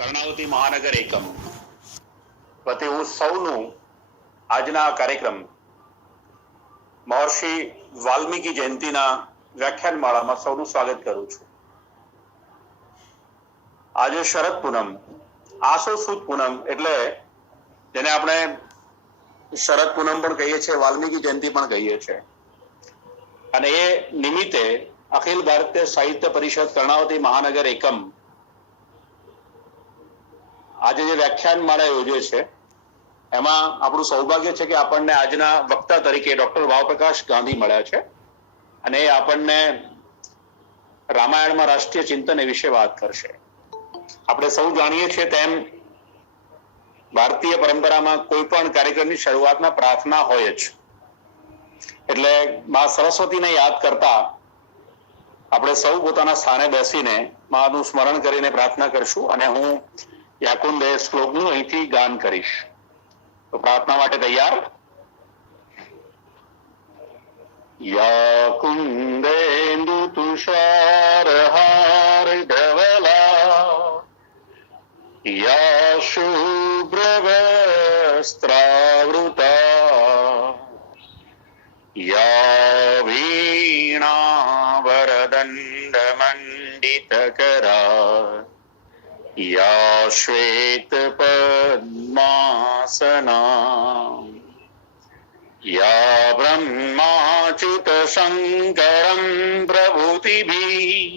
કર્ણાવતી મહાનગર એકમ વતી હું સૌનું આજના કાર્યક્રમ મહર્ષિ વાલ્મીકી જયંતિના વ્યાખ્યાનમાળામાં સૌનું સ્વાગત કરું છું. આજે શરદ પૂનમ, આસો સુદ પૂનમ એટલે જેને આપણે શરદ પૂનમ પણ કહીએ છીએ, વાલ્મીકી જયંતિ પણ કહીએ છીએ. અને એ નિમિત્તે અખિલ ભારતીય સાહિત્ય પરિષદ કર્ણાવતી મહાનગર એકમ આજે જે વ્યાખ્યાન માળા યોજે છે એમાં આપણું સૌભાગ્ય છે કે આપણને આજના વક્તા તરીકે ડોક્ટર ભાવપ્રકાશ ગાંધી મળ્યા છે અને એ આપણને રામાયણમાં રાષ્ટ્રીય ચિંતન વિશે વાત કરશે. આપણે સૌ જાણીએ છીએ તેમ ભારતીય પરંપરામાં કોઈ પણ કાર્યક્રમની શરૂઆતમાં પ્રાર્થના હોય જ. એટલે મા સરસ્વતીને યાદ કરતા આપણે સૌ પોતાના સ્થાને બેસીને માનું સ્મરણ કરીને પ્રાર્થના કરશું અને હું યાકુંદે શ્લોકનું અહીંથી ગાન કરીશ. તો પ્રાર્થના માટે તૈયાર? યાકુંદેન્દુ તુષાર હાર ધવલા યા શુભ્રવસ્ત્રાવૃતા યા વીણા વરદંડ મંડિતકરા યા શ્વેત પદ્માસના યા બ્રહ્માચ્યુત શંકરં પ્રભૃતિભિઃ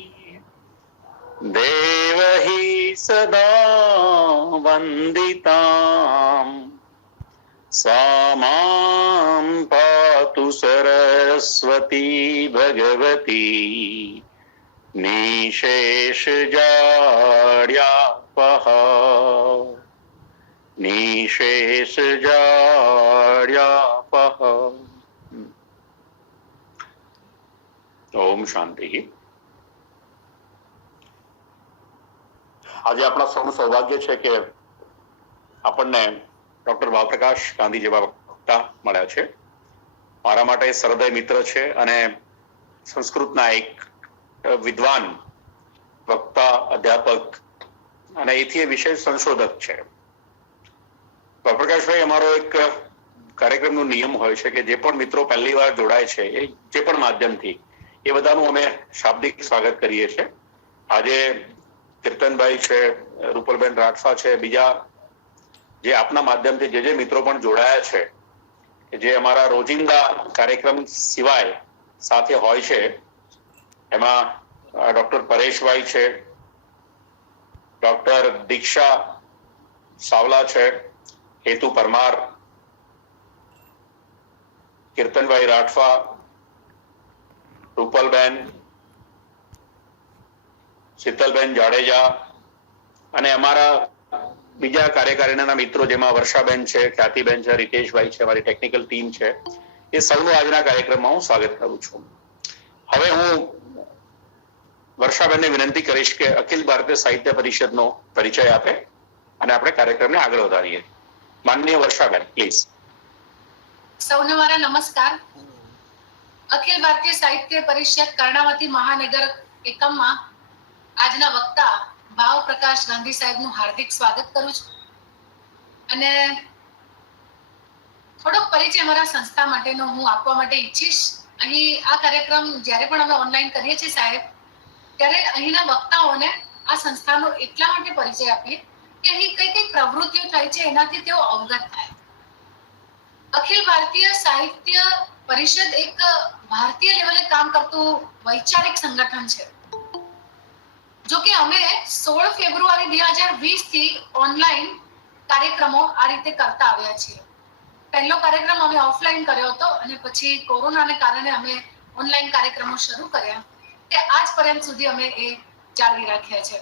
દેવહી સદા વંદિતાં સા માં પાતુ સરસ્વતી ભગવતી નિશેષ જાડ્યાપહ નિશેષ જાડ્યાપહ. ઓમ શાંતિ. આજે આપણા સૌનું સૌભાગ્ય છે કે આપણને ડોક્ટર ભાવપ્રકાશ ગાંધી જેવા વક્તા મળ્યા છે. મારા માટે સરહૃદય મિત્ર છે અને સંસ્કૃતના એક વિદ્વાન, વક્તા, અધ્યાપક અને એથી વિશેષ સંશોધક છે. પ્રકાશભાઈ, અમારો એક કાર્યક્રમનો નિયમ હોય છે કે જે પણ મિત્રો પહેલી વાર જોડાય છે એ જે પણ માધ્યમથી એ બધાનું અમે શાબ્દિક સ્વાગત કરીએ છીએ. આજે કીર્તનભાઈ છે, રૂપલબેન રાઠવા છે, બીજા જે આપના માધ્યમથી જે મિત્રો પણ જોડાયા છે જે અમારા રોજિંદા કાર્યક્રમ સિવાય સાથે હોય છે, એમાં ડોક્ટર પરેશભાઈ છે, ડોક્ટર દીક્ષા સાવલા છે, હેતુ પરમાર, કીર્તનભાઈ રાઠવા, રૂપલબેન, શીતલબેન જાડેજા અને અમારા બીજા કાર્યકારીના મિત્રો જેમાં વર્ષાબેન છે, ખ્યાતિબેન છે, રીતેશભાઈ છે, અમારી ટેકનિકલ ટીમ છે, એ સૌનું આજના કાર્યક્રમમાં હું સ્વાગત કરું છું. હવે હું વર્ષાબેનને વિનંતી કરીશ કે અખિલ ભારતીય સાહિત્ય પરિષદનો પરિચય આપે અને આપણે કાર્યક્રમને આગળ વધારીએ. માનનીય વર્ષાબેન, પ્લીઝ. સૌને મારા નમસ્કાર. અખિલ ભારતીય સાહિત્ય પરિષદ કર્ણાવતી મહાનગર એકમમાં આજના વક્તા ભાવપ્રકાશ ગાંધી સાહેબનું હાર્દિક સ્વાગત કરું છું અને થોડોક પરિચય મારા સંસ્થા માટેનો હું આપવા માટે ઈચ્છીશ. અહીં આ કાર્યક્રમ જ્યારે પણ અમે ઓનલાઈન કરીએ છીએ સાહેબ, ત્યારે અહીંના વક્તાઓને આ સંસ્થાનો એટલા માટે પરિચય આપીએ કે અહીં કઈ કઈ પ્રવૃત્તિઓ થાય છે એનાથી તેઓ અવગત થાય. અખિલ ભારતીય સાહિત્ય પરિષદ એક ભારતીય લેવલે કામ કરતું વૈચારિક સંગઠન છે. જો કે અમે 16 ફેબ્રુઆરી 2020 થી ઓનલાઈન કાર્યક્રમો આ રીતે કરતા આવ્યા છીએ. પહેલો કાર્યક્રમ અમે ઓફલાઈન કર્યો હતો અને પછી કોરોનાને કારણે અમે ઓનલાઈન કાર્યક્રમો શરૂ કર્યા. તે આજ પર્યંત સુધી અમે એ જાળવી રાખ્યા છે.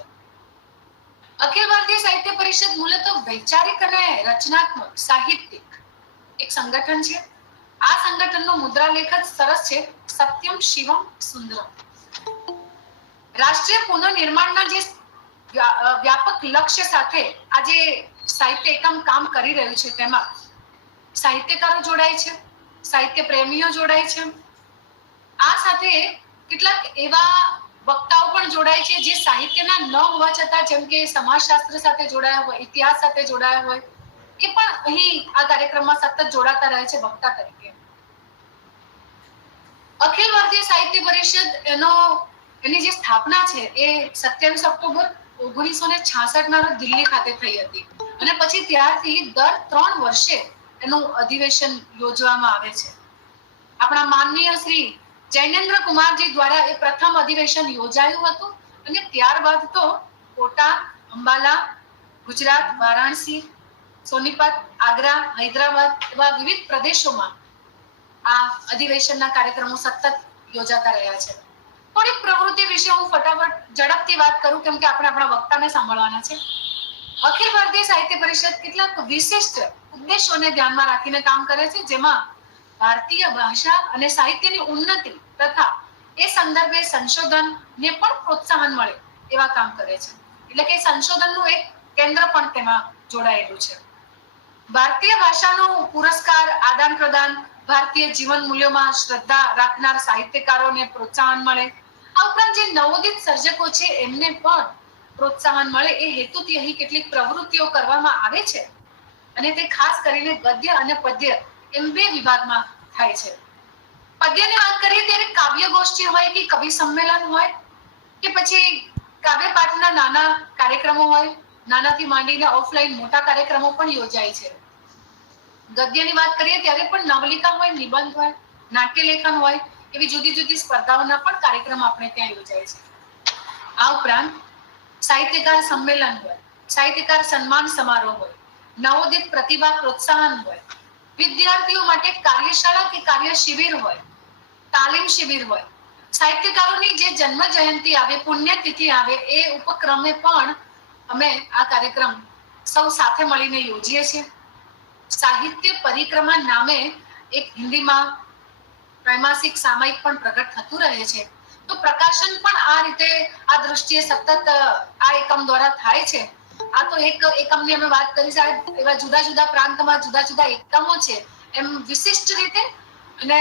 અખિલ ભારતીય સાહિત્ય પરિષદ મૂળતઃ વૈચારિક અને રચનાત્મક સાહિત્યિક એક સંગઠન છે. આ સંગઠનનો મુદ્રાલેખ જ સરસ છે, સત્યમ શિવમ સુંદરમ. રાષ્ટ્રીય પુનઃનિર્માણના જે વ્યાપક લક્ષ્ય સાથે આજે સાહિત્ય એકમ કામ કરી રહ્યું છે તેમાં સાહિત્યકારો જોડાય છે, સાહિત્ય પ્રેમીઓ જોડાય છે. આ સાથે કેટલાક એવા વક્તાઓ પણ જોડાય છે જે સાહિત્યના ન હોવા છતાં, જેમ કે સમાજશાસ્ત્ર સાથે જોડાયા હોય, ઇતિહાસ સાથે જોડાયા હોય, એ પણ અહીં આ કાર્યક્રમમાં સતત જોડાતા રહે છે વક્તા તરીકે. અખિલ ભારતીય સાહિત્ય પરિષદ એની જે સ્થાપના છે એ 27 ઓક્ટોબર 1966 ના રોજ દિલ્હી ખાતે થઈ હતી અને પછી ત્યારથી દર 3 વર્ષે એનું અધિવેશન યોજવામાં આવે છે. આપણા માનનીય શ્રી જૈનેન્દ્ર કુમારજી દ્વારા એ પ્રથમ અધિવેશન યોજાયું હતું અને ત્યારબાદ તો કોટા, અંબાલા, ગુજરાત, વારાણસી, સોનીપત, આગ્રા, હૈદરાબાદ એવા વિવિધ પ્રદેશોમાં આ અધિવેશનના કાર્યક્રમો સતત યોજાતા રહ્યા છે. થોડીક પ્રવૃત્તિ વિશે હું ફટાફટ ઝડપથી વાત કરું, કેમ કે આપણે આપણા વક્તાને સાંભળવાના છે. અખિલ ભારતીય સાહિત્ય પરિષદ કેટલાક વિશિષ્ટ ઉદ્દેશોને ધ્યાનમાં રાખીને કામ કરે છે, જેમાં ભારતીય ભાષા અને સાહિત્યની ઉન્નતિ તથા એ સંદર્ભે સંશોધનને પણ પ્રોત્સાહન મળે એવા કામ કરે છે. એટલે કે સંશોધનનું એક કેન્દ્ર પણ તેમાં જોડાયેલું છે. ભારતીય ભાષાનો પુરસ્કાર, આદાન પ્રદાન, ભારતીય જીવન મૂલ્યોમાં શ્રદ્ધા રાખનાર સાહિત્યકારોને પ્રોત્સાહન મળે, આ ઉપરાંત જે નવોદિત સર્જકો છે એમને પણ પ્રોત્સાહન મળે એ હેતુથી અહીં કેટલીક પ્રવૃત્તિઓ કરવામાં આવે છે અને તે ખાસ કરીને ગદ્ય અને પદ્ય એમ 2 વિભાગમાં થાય છે. પદ્યની વાત કરીએ ત્યારે કાવ્ય ગોષ્ઠી હોય કે કવિ સંમેલન હોય કે પછી કાવ્ય પાઠના નાના કાર્યક્રમો હોય, નાનાથી માંડીને ઓફલાઈન મોટા કાર્યક્રમો પણ યોજાય છે. ગદ્યની વાત કરીએ ત્યારે પણ નવલિકા હોય, નિબંધ હોય, નાટ્ય લેખન હોય, એવી જુદી જુદી સ્પર્ધાઓના પણ કાર્યક્રમ આપણે ત્યાં યોજાય છે. આ ઉપરાંત સાહિત્યકાર સંમેલન હોય, સાહિત્યકાર સન્માન સમારોહ હોય, નવોદિત પ્રતિભા પ્રોત્સાહન હોય, વિદ્યાર્થીઓ માટે કાર્યશાળા કે કાર્ય શિબિર હોય, તાલીમ શિબિર હોય, સાહિત્યકારોની જે જન્મ જયંતિ આવે, પુણ્યતિથિ આવે, એ ઉપક્રમે પણ અમે આ કાર્યક્રમ સૌ સાથે મળીને યોજીએ છીએ. સાહિત્ય પરિક્રમા નામે એક હિન્દીમાં ત્રૈમાસિક સામયિક પણ પ્રગટ થતું રહે છે. તો પ્રકાશન પણ આ રીતે આ દ્રષ્ટિએ સતત આ એકમ દ્વારા થાય છે. આ તો એક એકમની અમે વાત કરી, સાહેબ એવા જુદા જુદા પ્રાંતમાં જુદા જુદા એકમો છે, એમ વિશિષ્ટ રીતે અને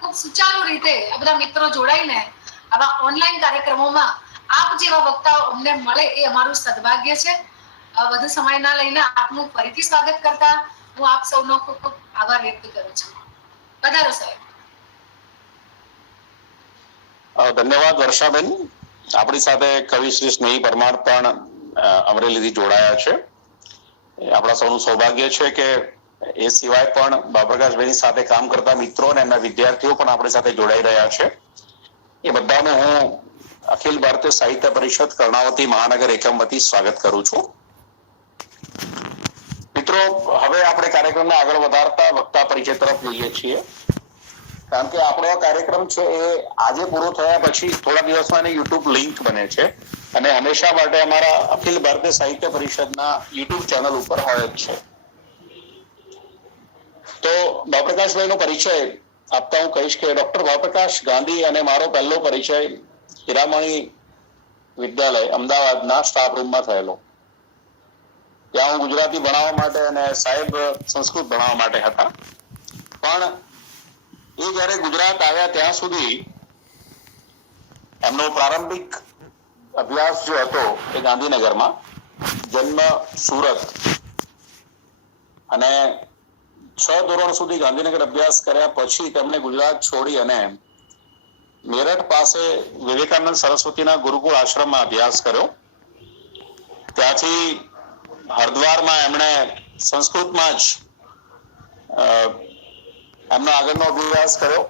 ખૂબ સુચારુ રીતે આ બધા મિત્રો જોડાઈને આવા ઓનલાઈન કાર્યક્રમોમાં આપ જેવા વક્તાઓ અમને મળે એ અમારું સદભાગ્ય છે. વધુ સમય ના લઈને આપનું ફરીથી સ્વાગત કરતા હું આપ સૌનો ખૂબ ખૂબ આભાર વ્યક્ત કરું છું. પધારો સાહેબ. ધન્યવાદ વર્ષાબેન. આપણી સાથે કવિ શ્રી સ્નેહી પરમાર પણ અમરેલીથી જોડાયા છે. આપણા સૌનું સૌભાગ્ય છે કે એ સિવાય પણ બાબરકાશભાઈની સાથે કામ કરતા મિત્રો અને એમના વિદ્યાર્થીઓ પણ આપણી સાથે જોડાઈ રહ્યા છે. એ બધાનું હું અખિલ ભારતીય સાહિત્ય પરિષદ કર્ણાવતી મહાનગર એકમ વતી સ્વાગત કરું છું. મિત્રો, હવે આપણે કાર્યક્રમને આગળ વધારતા વક્તા પરિચય તરફ જઈએ છીએ. કારણ કે આપણો આ કાર્યક્રમ છે એ આજે પૂરો થયા પછી થોડા દિવસમાં એની યુટ્યુબ લિંક બને છે અને હંમેશા માટે અમારા અખિલ ભારતીય સાહિત્ય પરિષદના યુટ્યુબ ચેનલ ઉપર હોય જ છે. તો ભાવપ્રકાશભાઈનો પરિચય આપતા હું કહીશ કે ડોક્ટર ભાવપ્રકાશ ગાંધી અને મારો પહેલો પરિચય હીરામણી વિદ્યાલય અમદાવાદના સ્ટાફ રૂમમાં થયેલો. ત્યાં હું ગુજરાતી ભણાવવા માટે અને સાહેબ સંસ્કૃત ભણાવવા માટે હતા. પણ એ જયારે ગુજરાત આવ્યા ત્યાં સુધી એમનો પ્રારંભિક અભ્યાસ જે હતો એ ગાંધીનગરમાં, જન્મ સુરત, અને 6 ધોરણ સુધી ગાંધીનગર અભ્યાસ કર્યા પછી તેમણે ગુજરાત છોડી અને મેરઠ પાસે વિવેકાનંદ સરસ્વતીના ગુરુકુળ આશ્રમમાં અભ્યાસ કર્યો. ત્યાંથી હરિદ્વારમાં એમણે સંસ્કૃતમાં જ એમનો આગળનો અભ્યાસ કર્યો,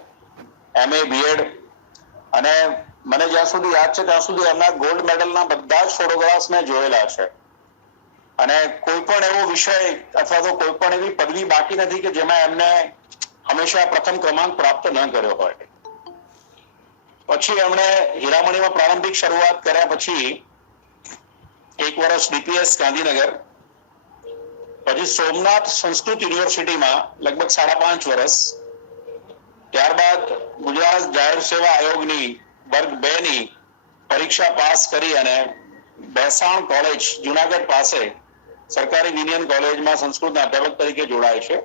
MA BEd, અને મને જ્યાં સુધી યાદ છે ત્યાં સુધી એમના ગોલ્ડ મેડલના બધા જ ફોટોગ્રાફ્સ મેં જોયેલા છે. અને કોઈ પણ એવો વિષય અથવા તો કોઈ પણ એવી પદવી બાકી નથી કે જેમાં એમને હંમેશા પ્રથમ ક્રમાંક પ્રાપ્ત ન કર્યો હોય. પછી એમણે હીરામણીમાં પ્રારંભિક શરૂઆત કર્યા પછી 1 વર્ષ DPS ગાંધીનગર, પછી સોમનાથ સંસ્કૃત યુનિવર્સિટીમાં લગભગ 5.5 વર્ષ, ત્યારબાદ ગુજરાત જાહેર સેવા આયોગની વર્ગ 2 ની પરીક્ષા પાસ કરી અને બેસાણ કોલેજ જુનાગઢ પાસે સરકારી વિનિયન કોલેજમાં સંસ્કૃતના અધ્યાપક તરીકે જોડાય છે.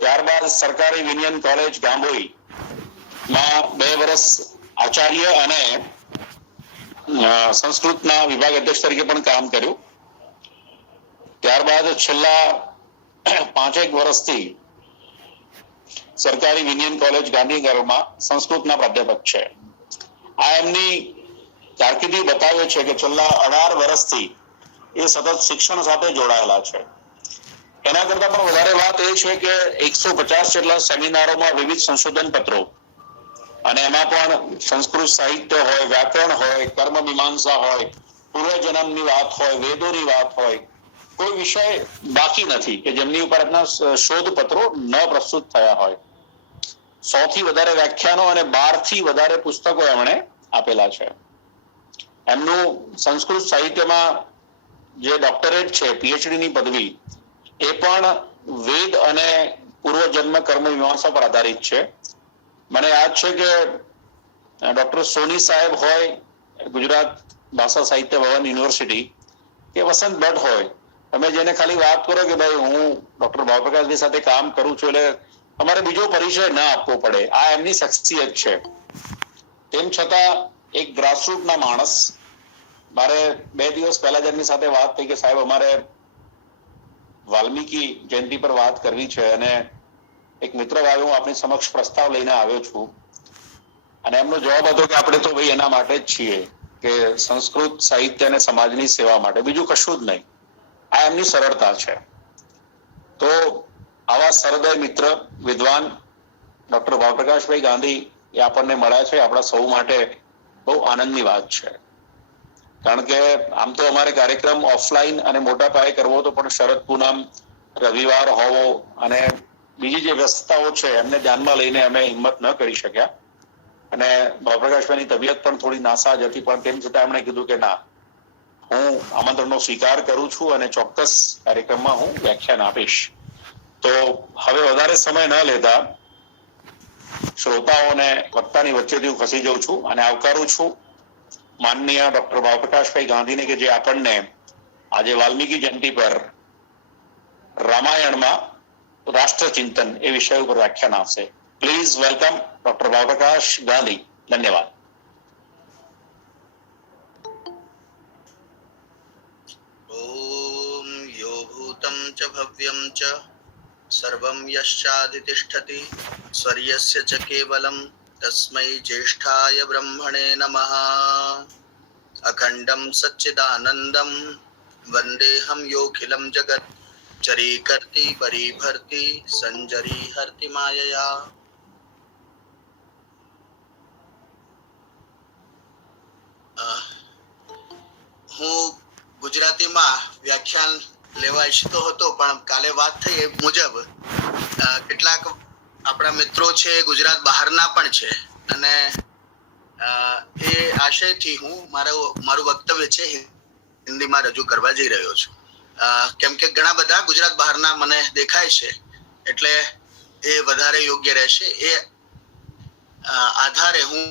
ત્યારબાદ સરકારી વિનિયન કોલેજ ગાંભોઈમાં 2 વર્ષ આચાર્ય અને સંસ્કૃતના વિભાગ અધ્યક્ષ તરીકે પણ કામ કર્યું. ત્યારબાદ છેલ્લા 5 વર્ષથી સરકારી વિનિયન કોલેજ ગાંધીનગરમાં સંસ્કૃતના પ્રાધ્યાપક છે. આ એમની કારકિર્દી બતાવે છે કે છેલ્લા 18 વર્ષથી એ સતત શિક્ષણ સાથે જોડાયેલા છે. એના કરતા પણ વધારે વાત એ છે કે 150 જેટલા સેમિનારોમાં વિવિધ સંશોધન પત્રો, અને એમાં પણ સંસ્કૃત સાહિત્ય હોય, વ્યાકરણ હોય, કર્મ મીમાંસા હોય, પૂર્વજન્મની વાત હોય, વેદોની વાત હોય, કોઈ વિષય બાકી નથી કે જેમની ઉપર એમના શોધ પત્રો ન પ્રસ્તુત થયા હોય. 100 થી વધારે વ્યાખ્યાનો અને 12 થી વધારે પુસ્તકો એમણે આપેલા છે. એમનું સંસ્કૃત સાહિત્યમાં જે ડોક્ટરેટ છે, પીએચડી ની પદવી, એ પણ વેદ અને પૂર્વજન્મ કર્મ મીમાંસા પર આધારિત છે. મને યાદ છે કે ડોક્ટર સોની સાહેબ હોય ગુજરાત ભાષા સાહિત્ય ભવન યુનિવર્સિટી, કે વસંત ભટ્ટ હોય, તમે જેને ખાલી વાત કરો કે ભાઈ હું ડોક્ટર ભાવપ્રકાશજી સાથે કામ કરું છું એટલે અમારે બીજો પરિચય ના આપવો પડે, આ એમની શખ્સિયત છે. તેમ છતાં એક ગ્રાસરૂટના માણસ, મારે 2 દિવસ પહેલા જ એમની સાથે વાત થઈ કે સાહેબ અમારે વાલ્મીકી જયંતિ પર વાત કરવી છે અને એક મિત્ર ભાઈ હું આપની સમક્ષ પ્રસ્તાવ લઈને આવ્યો છું. અને એમનો જવાબ હતો કે આપણે તો ભાઈ એના માટે જ છીએ કે સંસ્કૃત સાહિત્ય અને સમાજની સેવા માટે, બીજું કશું જ નહીં. આ એમની સરળતા છે. તો આવા સરદય મિત્ર, વિદ્વાન ડોક્ટર ભાવપ્રકાશભાઈ ગાંધી એ આપણને મળ્યા છે. આપણા સૌ માટે બહુ આનંદની વાત છે. કારણ કે આમ તો અમારે કાર્યક્રમ ઓફલાઈન અને મોટા પાયે કરવો હતો, પણ શરદ પૂનમ, રવિવાર હોવો અને બીજી જે વ્યસ્તતાઓ છે એમને ધ્યાનમાં લઈને અમે હિંમત ન કરી શક્યા. અને ભાવપ્રકાશભાઈની તબિયત પણ થોડી નાસાજ હતી, પણ તેમ છતાં એમણે કીધું કે ના, હું આમંત્રણનો સ્વીકાર કરું છું અને ચોક્કસ કાર્યક્રમમાં હું વ્યાખ્યાન આપીશ. તો હવે વધારે સમય ન લેતા શ્રોતાઓને વક્તાની વચ્ચેથી હું ખસી જાઉં છું અને આવકારું છું માનનીય ડોક્ટર ભાવપ્રકાશભાઈ ગાંધીને, કે જે આપણને આજે વાલ્મીકી જયંતિ પર રામાયણમાં રાષ્ટ્રચિંતન એ વિષય ઉપર વ્યાખ્યાન આપશે. Please welcome doctor Bhavprakash Gandhi. ધન્યવાદ. ઓમ યો ભૂતમ ચ ભવ્યમ ચ સર્વમ યશ્ચાધિતિષ્ઠતિ સ્વર્યસ્ય ચ કેવલમ તસ્મૈ જ્યેષ્ઠાય બ્રહ્મણે નમઃ. અખંડમ સચ્ચિદાનંદમ વંદેહમ યોખિલમ જગત ચરીકર્તી પરિભર્તી સંજરી હર્તિ માયયા. હું ગુજરાતીમાં વ્યાખ્યાન લેવા ઈચ્છતો હતો, પણ કાલે વાત થઈ એ મુજબ કેટલાક આપણા મિત્રો છે ગુજરાત બહારના પણ છે, અને એ આશયથી હું મારું વક્તવ્ય છે હિન્દીમાં રજૂ કરવા જઈ રહ્યો છું. કેમ કે ઘણા બધા ગુજરાત બહારના મને દેખાય છે, એટલે એ વધારે યોગ્ય રહેશે. એ આધારે હું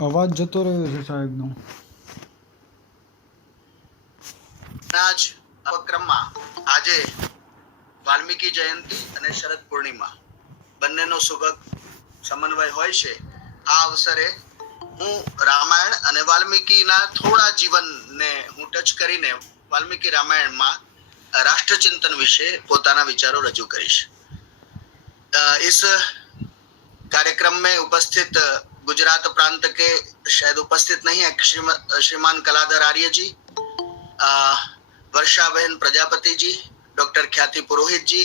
અવાજ જતો રહ્યો છે સાહેબનો. ઉપક્રમમાં આજે વાલ્મીકી જયંતિ અને શરદ પૂર્ણિમા બંનેનો સુભગ સમન્વય હોય છે. આ અવસરે હું રામાયણ અને વાલ્મીકીના થોડા જીવનને હું ટચ કરીને વાલ્મીકી रामायणમાં राष्ट्रचिंतन विषय પોતાના વિચારો રજૂ કરીશ. इस कार्यक्रम में उपस्थित गुजरात प्रांत के शायद उपस्थित नहीं है श्रीमान कलाधर आर्य जी, वर्षा बहन प्रजापति जी, डॉक्टर ख्याति पुरोहित जी,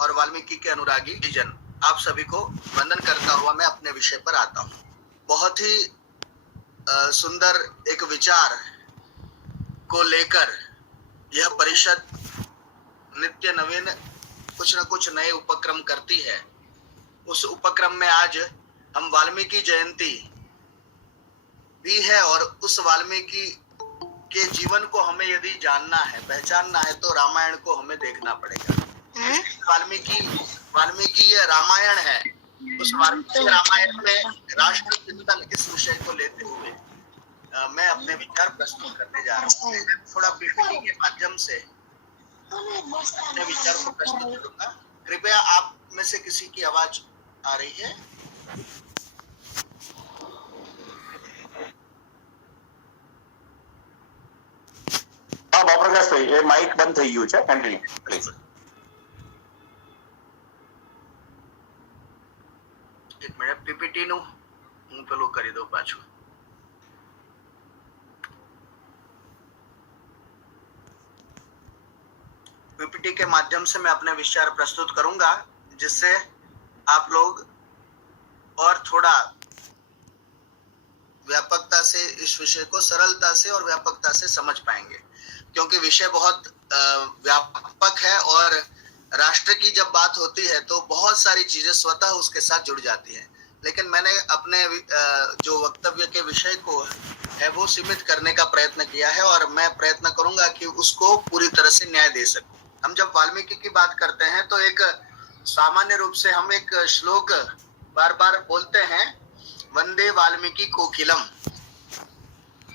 और वाल्मीकि के अनुरागी जन, आप सभी को वंदन करता हुआ मैं अपने विषय पर आता हूँ. बहुत ही सुंदर एक विचार को लेकर यह परिषद नित्य नवीन कुछ न कुछ नए उपक्रम करती है। उस उपक्रम में आज हम वाल्मीकि जयंती भी है और उस वाल्मीकि के जीवन को हमें यदि जानना है, पहचानना है, तो रामायण को हमें देखना पड़ेगा। वाल्मीकि ये रामायण है। उस वाल्मीकि रामायण में राष्ट्र चिंतन इस विषय को लेते हुए मैं अपने विचार प्रस्तुत करने जा रहा हूँ। थोड़ा पीपीटी के माध्यम से अपने विचार को प्रस्तुत करूंगा। कृपया आप में से किसी की आवाज आ रही है? हाँ बाप्रकाश भाई, ये माइक બંધ થઈ ગયું છે, કન્ટિન્યુ પ્લીઝ। એક મિનિટ, પીપીટી નું હું પેલું કરી દઉં પાછું। पीपीटी के माध्यम से मैं अपने विचार प्रस्तुत करूंगा, जिससे आप लोग और थोड़ा व्यापकता से इस विषय को सरलता से और व्यापकता से समझ पाएंगे, क्योंकि विषय बहुत व्यापक है और राष्ट्र की जब बात होती है तो बहुत सारी चीजें स्वतः उसके साथ जुड़ जाती है। लेकिन मैंने अपने जो वक्तव्य के विषय को है वो सीमित करने का प्रयत्न किया है और मैं प्रयत्न करूंगा कि उसको पूरी तरह से न्याय दे सकूं। हम जब वाल्मीकि की बात करते हैं तो एक सामान्य रूप से हम एक श्लोक बार बार बोलते हैं, वंदे वाल्मीकि कोकिलम,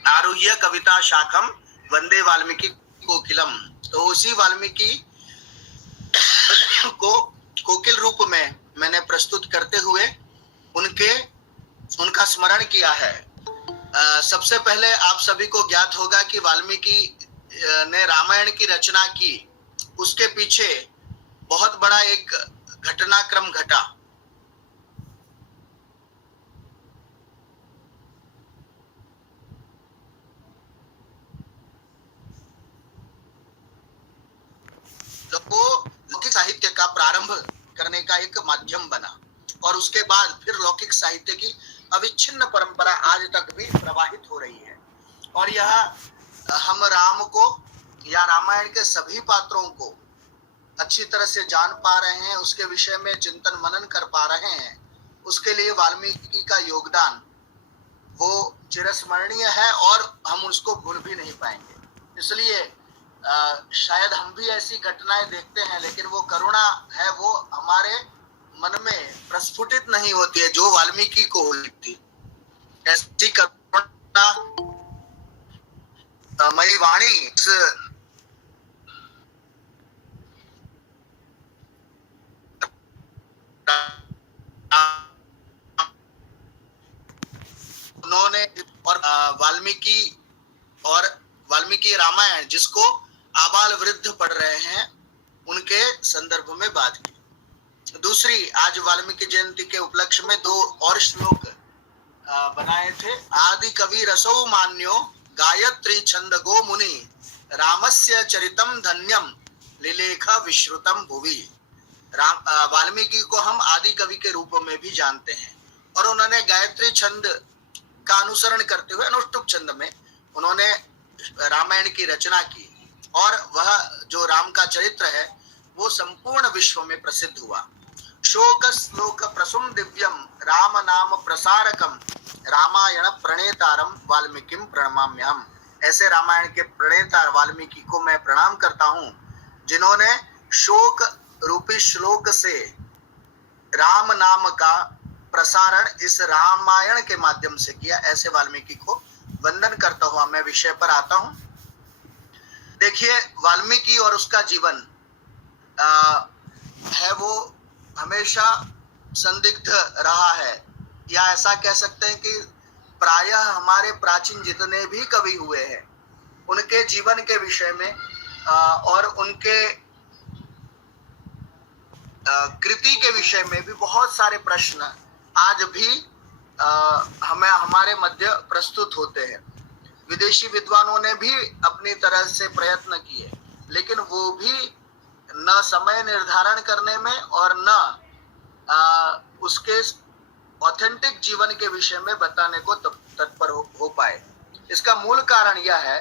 आरुह्य कविता शाखम वंदे वाल्मीकि कोकिलम। तो उसी वाल्मीकि को कोकिल रूप में मैंने प्रस्तुत करते हुए उनका स्मरण किया है। सबसे पहले आप सभी को ज्ञात होगा कि वाल्मीकि ने रामायण की रचना की, उसके पीछे बहुत बड़ा एक घटनाक्रम घटा। वो लौकिक साहित्य का प्रारंभ करने का एक माध्यम बना और उसके बाद फिर लौकिक साहित्य की अविच्छिन्न परंपरा आज तक भी प्रवाहित हो रही है। और यह हम राम को या रामायण के सभी पात्रों को अच्छी तरह से जान पा रहे हैं, उसके विषय में चिंतन मनन कर पा रहे हैं, उसके लिए वाल्मीकि का योगदान वो चिरस्मरणीय है और हम उसको भूल भी नहीं पाएंगे। इसलिए शायद हम भी ऐसी घटनाएं देखते हैं, लेकिन वो करुणा है वो हमारे मन में प्रस्फुटित नहीं होती है जो वाल्मीकि को हुई थी। ऐसी करुणा मई वाणी उन्होंने और वाल्मीकि रामायण जिसको आबाल वृद्ध पढ़ रहे हैं उनके संदर्भ में बात की। दूसरी, आज वाल्मीकि जयंती के उपलक्ष्य में 2 और श्लोक बनाए थे। आदि कवि रसो मान्यो गायत्री छंद गो मुनि रामस्य चरितम धन्यम लिलेख विश्रुतम भुवि। वाल्मीकि को हम आदि कवि के रूप में भी जानते हैं और उन्होंने गायत्री छंद का अनुसरण करते हुए अनुष्टुप छंद में उन्होंने रामायण की रचना की और वह जो राम का चरित्र है वो संपूर्ण विश्व में प्रसिद्ध हुआ। शोक श्लोक प्रसुम दिव्यम राम नाम प्रसारकम रामायण प्रणेतारम वाल्मीकिम प्रणमाम्यहम। ऐसे रामायण के प्रणेता वाल्मीकि को मैं प्रणाम करता हूँ, जिन्होंने शोक रूपी श्लोक से राम नाम का प्रसारण इस रामायण के माध्यम से किया। ऐसे वाल्मीकि को वंदन करता हुआ मैं विषय पर आता हूं। देखिए, वाल्मीकि और उसका जीवन है वो हमेशा संदिग्ध रहा है, या ऐसा कह सकते हैं कि प्रायः हमारे प्राचीन जितने भी कवि हुए हैं उनके जीवन के विषय में और उनके कृति के विषय में भी बहुत सारे प्रश्न आज भी हमें हमारे मध्य प्रस्तुत होते हैं। विदेशी विद्वानों ने भी अपनी तरह से प्रयत्न किए, लेकिन वो भी न समय निर्धारण करने में और न उसके ऑथेंटिक जीवन के विषय में बताने को तत्पर हो पाए। इसका मूल कारण यह है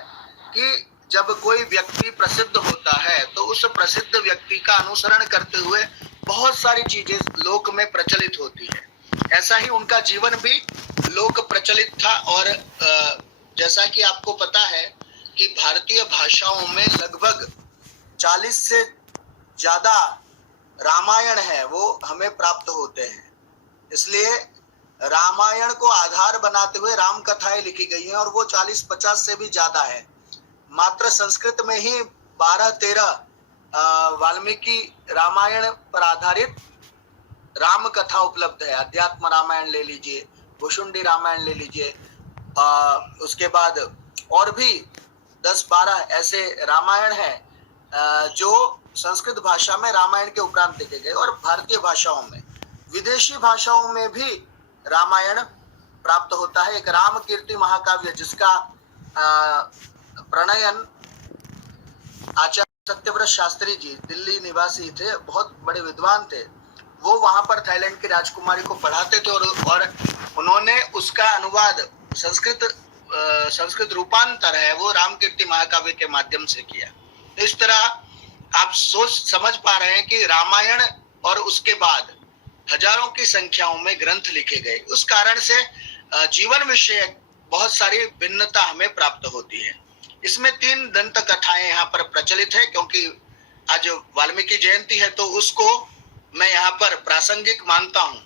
कि जब कोई व्यक्ति प्रसिद्ध होता है तो उस प्रसिद्ध व्यक्ति का अनुसरण करते हुए बहुत सारी चीजें लोक में प्रचलित होती है। ऐसा ही उनका जीवन भी लोक प्रचलित था। और जैसा कि आपको पता है कि भारतीय भाषाओं में लगभग 40 से ज्यादा रामायण है वो हमें प्राप्त होते हैं। इसलिए रामायण को आधार बनाते हुए राम कथाएं लिखी गई हैं और वो 40-50 से भी ज्यादा है। मात्र संस्कृत में ही 12-13 वाल्मीकि रामायण पर आधारित राम कथा उपलब्ध है। अध्यात्म रामायण ले लीजिए, भुशुंडी रामायण ले लीजिए, उसके बाद और भी 10-12 ऐसे रामायण हैं जो संस्कृत भाषा में रामायण के उपरांत लिखे गए। और भारतीय भाषाओं में, विदेशी भाषाओं में भी रामायण प्राप्त होता है। एक राम कीर्ति महाकाव्य जिसका प्रणयन आचार्य सत्यव्रत शास्त्री जी, दिल्ली निवासी थे, बहुत बड़े विद्वान थे, वो वहां पर थाईलैंड की राजकुमारी को पढ़ाते थे और उन्होंने उसका अनुवाद संस्कृत रूपांतर है वो राम कीर्ति महाकाव्य के माध्यम से किया। तो इस तरह आप समझ पा रहे हैं कि रामायण और उसके बाद हजारों की संख्याओं में ग्रंथ लिखे गए। उस कारण से जीवन विषय बहुत सारी भिन्नता हमें प्राप्त होती है। इसमें 3 दंत कथाएं यहाँ पर प्रचलित है, क्योंकि आज वाल्मीकि जयंती है तो उसको मैं यहाँ पर प्रासंगिक मानता हूँ।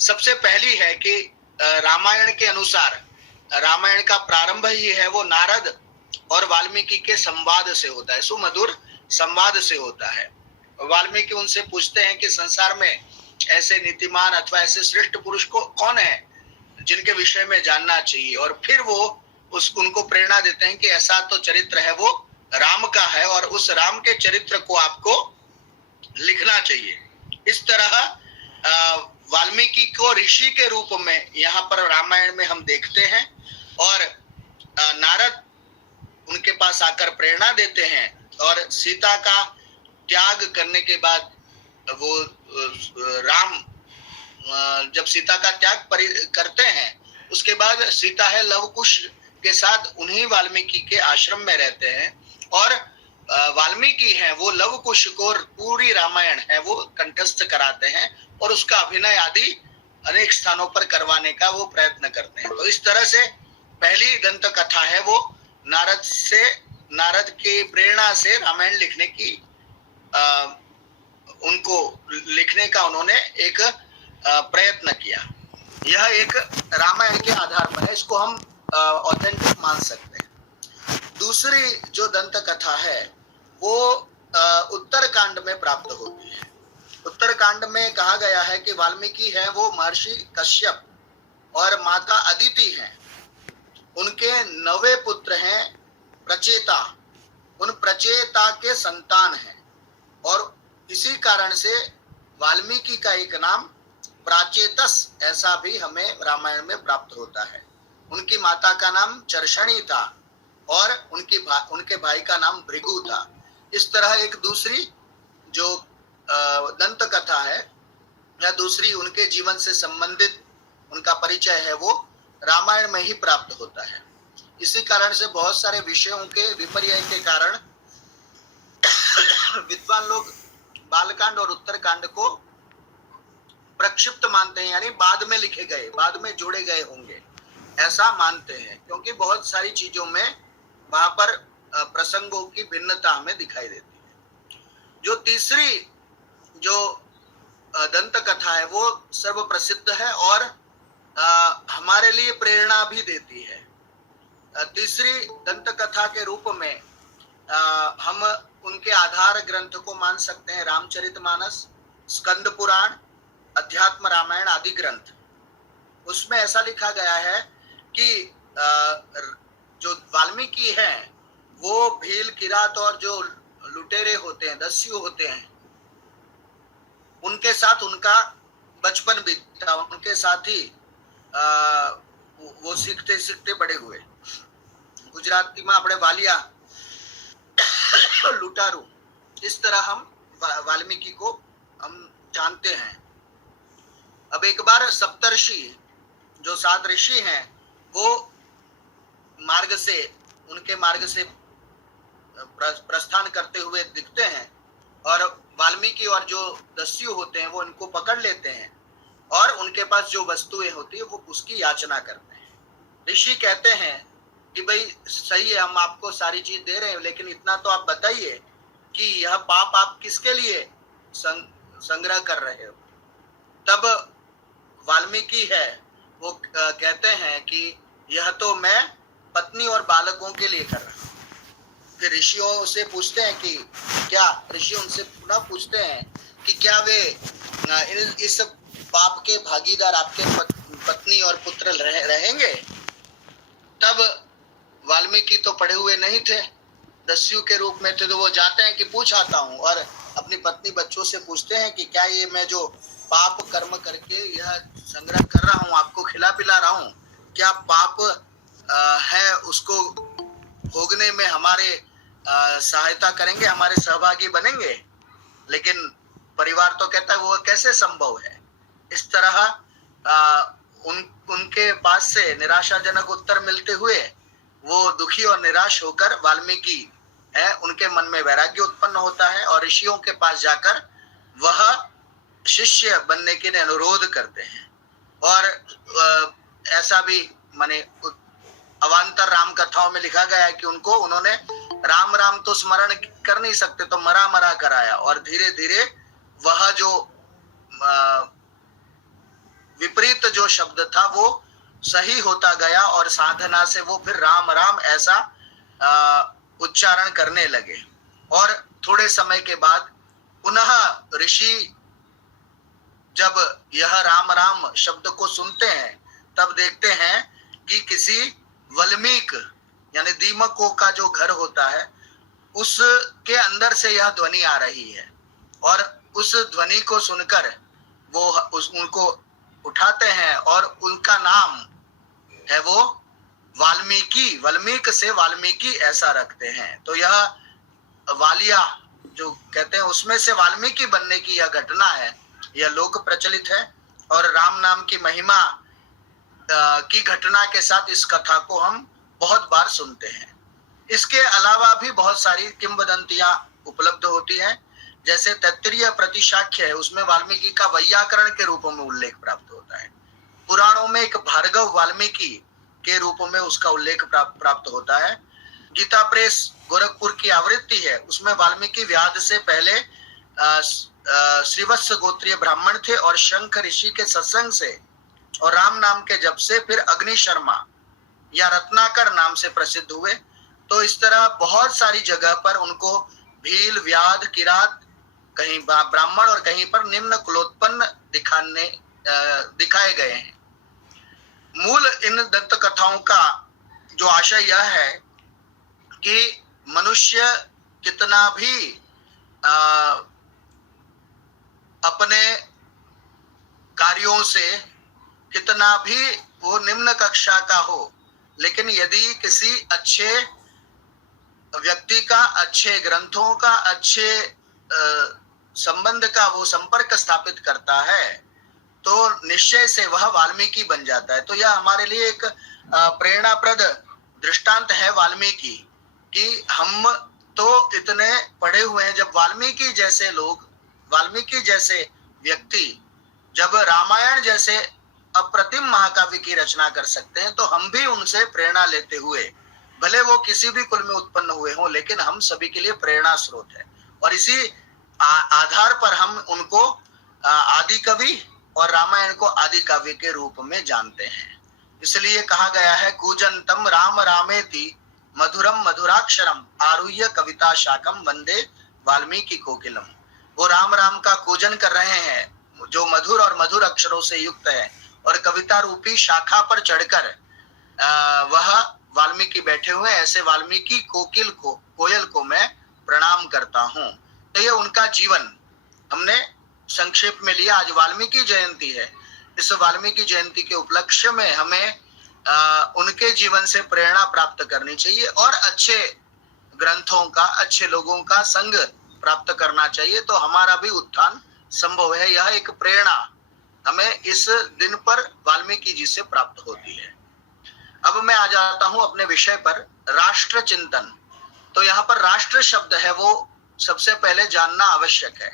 सबसे पहली है कि रामायण के अनुसार रामायण का प्रारंभ ही है वो नारद और वाल्मीकि के संवाद से होता है, सुमधुर संवाद से होता है। वाल्मीकि उनसे पूछते हैं कि संसार में ऐसे नीतिमान अथवा ऐसे श्रेष्ठ पुरुष को कौन है जिनके विषय में जानना चाहिए, और फिर वो उनको प्रेरणा देते हैं कि ऐसा तो चरित्र है वो राम का है और उस राम के चरित्र को आपको लिखना चाहिए। इस तरह वाल्मीकि को ऋषि के रूप में यहाँ पर रामायण में हम देखते हैं और नारद उनके पास आकर प्रेरणा देते हैं और सीता का त्याग करने के बाद वो राम जब सीता का त्याग करते हैं उसके बाद सीता है लवकुश के साथ उन्हीं वाल्मीकि के आश्रम में रहते हैं और वाल्मीकि हैं वो लवकुश को पूरी रामायण है वो कंठस्थ कराते हैं और उसका अभिनय आदि अनेक स्थानों पर करवाने का वो प्रयत्न करते हैं। तो इस तरह से पहली दंत कथा है वो नारद के प्रेरणा से रामायण लिखने की उनको लिखने का उन्होंने एक प्रयत्न किया। यह एक रामायण के आधार पर है, इसको हम ऑथेंटिक मान सकते हैं। दूसरी जो दंत कथा है वो उत्तरकांड में प्राप्त होती है। उत्तरकांड में कहा गया है कि वाल्मीकि है वो महर्षि कश्यप और माता अदिति हैं, उनके 9 पुत्र हैं प्रचेता, उन प्रचेता के संतान हैं और इसी कारण से वाल्मीकि का एक नाम प्राचेतस ऐसा भी हमें रामायण में प्राप्त होता है। उनकी माता का नाम चर्षणी था और उनके भाई का नाम भृगु था। इस तरह एक दूसरी जो दंत कथा है या दूसरी उनके जीवन से संबंधित उनका परिचय है वो रामायण में ही प्राप्त होता है। इसी कारण से बहुत सारे विषयों के विपर्य के कारण विद्वान लोग बालकांड और उत्तरकांड को प्रक्षिप्त मानते हैं, यानी बाद में लिखे गए, बाद में जोड़े गए होंगे ऐसा मानते हैं, क्योंकि बहुत सारी चीजों में वहां पर प्रसंगों की भिन्नता हमें दिखाई देती है। जो तीसरी जो दंत कथा है वो सर्व प्रसिद्ध है और हमारे लिए प्रेरणा भी देती है। तीसरी दंत कथा के रूप में हम उनके आधार ग्रंथ को मान सकते हैं रामचरितमानस, स्कंद पुराण, अध्यात्म रामायण आदि ग्रंथ। उसमें ऐसा लिखा गया है कि जो वाल्मीकि हैं वो भील, किरात और जो लुटेरे होते हैं, दस्यु होते हैं, उनके साथ उनका बचपन बीता, उनके साथ ही वो सीखते सीखते बड़े हुए। गुजराती में अपने वालिया लुटारू, इस तरह हम वाल्मीकि को हम जानते हैं। अब एक बार सप्तर्षि जो 7 ऋषि हैं वो उनके मार्ग से प्रस्थान करते हुए दिखते हैं और वाल्मीकि और जो दस्यु होते हैं वो इनको पकड़ लेते हैं और उनके पास जो वस्तुएं होती है वो उसकी याचना करते हैं। ऋषि कहते हैं कि भाई सही है, हम आपको सारी चीज दे रहे हैं, लेकिन इतना तो आप बताइए कि यह पाप आप किसके लिए संग्रह कर रहे हो। तब वाल्मीकि है वो कहते हैं कि यह तो मैं पत्नी और बालकों के लिए कर रहा हूं। फिर ऋषियों से पूछते हैं कि क्या, ऋषि उनसे पुनः पूछते हैं कि क्या वे इस पाप के भागीदार आपके पत्नी और पुत्र रहेंगे। तब वाल्मीकि तो पढ़े हुए नहीं थे, दस्यु के रूप में थे, तो वो जाते हैं कि पूछ आता हूँ और अपनी पत्नी बच्चों से पूछते हैं कि क्या ये मैं जो पाप कर्म करके यह संग्रह कर रहा हूँ, आपको खिला पिला रहा हूँ, क्या पाप है उसको भोगने में हमारे सहायता करेंगे, हमारे सहभागी बनेंगे। लेकिन परिवार तो कहता है वो कैसे संभव है। इस तरह उनके पास से निराशाजनक उत्तर मिलते हुए वो दुखी और निराश होकर वाल्मीकि है उनके मन में वैराग्य उत्पन्न होता है और ऋषियों के पास जाकर वह शिष्य बनने के लिए अनुरोध करते हैं। और ऐसा भी माने अवान्तर राम कथाओं में लिखा गया है कि उन्होंने राम राम तो स्मरण कर नहीं सकते तो मरा मरा कराया और धीरे धीरे वह जो विपरीत जो शब्द था वो सही होता गया और साधना से वो फिर राम राम ऐसा उच्चारण करने लगे। और थोड़े समय के बाद पुनः ऋषि जब यह राम राम शब्द को सुनते हैं तब देखते हैं कि किसी वल्मीक यानी दीमकों का जो घर होता है उसके अंदर से यह ध्वनि आ रही है और उस ध्वनि को सुनकर वो उनको उठाते हैं और उनका नाम है वो वाल्मीकि, वल्मीक से वाल्मीकि ऐसा रखते हैं। तो यह वालिया जो कहते हैं उसमें से वाल्मीकि बनने की यह घटना है, यह लोक प्रचलित है और राम नाम की महिमा की घटना के साथ इस कथा को हम बहुत बार सुनते हैं। इसके अलावा भी बहुत सारी किंवदंतियां उपलब्ध होती हैं, जैसे तैत्तिरीय प्रतिशाख्य है, उसमें वाल्मीकि का वैयाकरण के रूप में उल्लेख प्राप्त होता है। पुराणों में एक भार्गव वाल्मीकि के रूप में उसका उल्लेख प्राप्त होता है। गीता प्रेस गोरखपुर की आवृत्ति है, उसमें वाल्मीकि व्याध से पहले श्रीवत्स गोत्रीय ब्राह्मण थे और शंख ऋषि के सत्संग से और राम नाम के जप से फिर अग्नि शर्मा या रत्नाकर नाम से प्रसिद्ध हुए। तो इस तरह बहुत सारी जगह पर उनको भील, व्याध, किरात, कहीं ब्राह्मण और कहीं पर निम्न कुलोत्पन्न दिखाए गए हैं। मूल इन दंत कथाओं का जो आशय यह है कि मनुष्य कितना भी अपने कार्यों से कितना भी वो निम्न कक्षा का हो, लेकिन यदि किसी अच्छे व्यक्ति का, अच्छे ग्रंथों का, अच्छे संबंध का वो संपर्क स्थापित करता है तो निश्चय से वह वाल्मीकि बन जाता है। तो यह हमारे लिए एक प्रेरणाप्रद दृष्टांत है वाल्मीकि कि हम तो इतने पढ़े हुए हैं, जब वाल्मीकि जैसे लोग, वाल्मीकि जैसे व्यक्ति जब रामायण जैसे अप्रतिम महाकाव्य की रचना कर सकते हैं तो हम भी उनसे प्रेरणा लेते हुए, भले वो किसी भी कुल में उत्पन्न हुए हों, लेकिन हम सभी के लिए प्रेरणा स्रोत है और इसी आधार पर हम उनको आदि कवि और रामायण को आदि काव्य के रूप में जानते हैं। इसलिए कहा गया है कूजंतम राम रामेति मधुरम मधुराक्षरम आरुह्य कविता शाकम वंदे वाल्मीकि कोकिलम। वो राम राम का पूजन कर रहे हैं जो मधुर और मधुर अक्षरों से युक्त है और कविता रूपी शाखा पर चढ़कर वह वाल्मीकि बैठे हुए, ऐसे वाल्मीकि कोकिल को, कोयल को मैं प्रणाम करता हूँ। तो ये उनका जीवन हमने संक्षेप में लिया। आज वाल्मीकि जयंती है, इस वाल्मीकि जयंती के उपलक्ष्य में हमें उनके जीवन से प्रेरणा प्राप्त करनी चाहिए और अच्छे ग्रंथों का, अच्छे लोगों का संग प्राप्त करना चाहिए, तो हमारा भी उत्थान संभव है। यह एक प्रेरणा हमें इस दिन पर वाल्मीकि जी से प्राप्त होती है। अब मैं आ जाता हूं अपने विषय पर, राष्ट्र चिंतन। तो यहाँ पर राष्ट्र शब्द है वो सबसे पहले जानना आवश्यक है।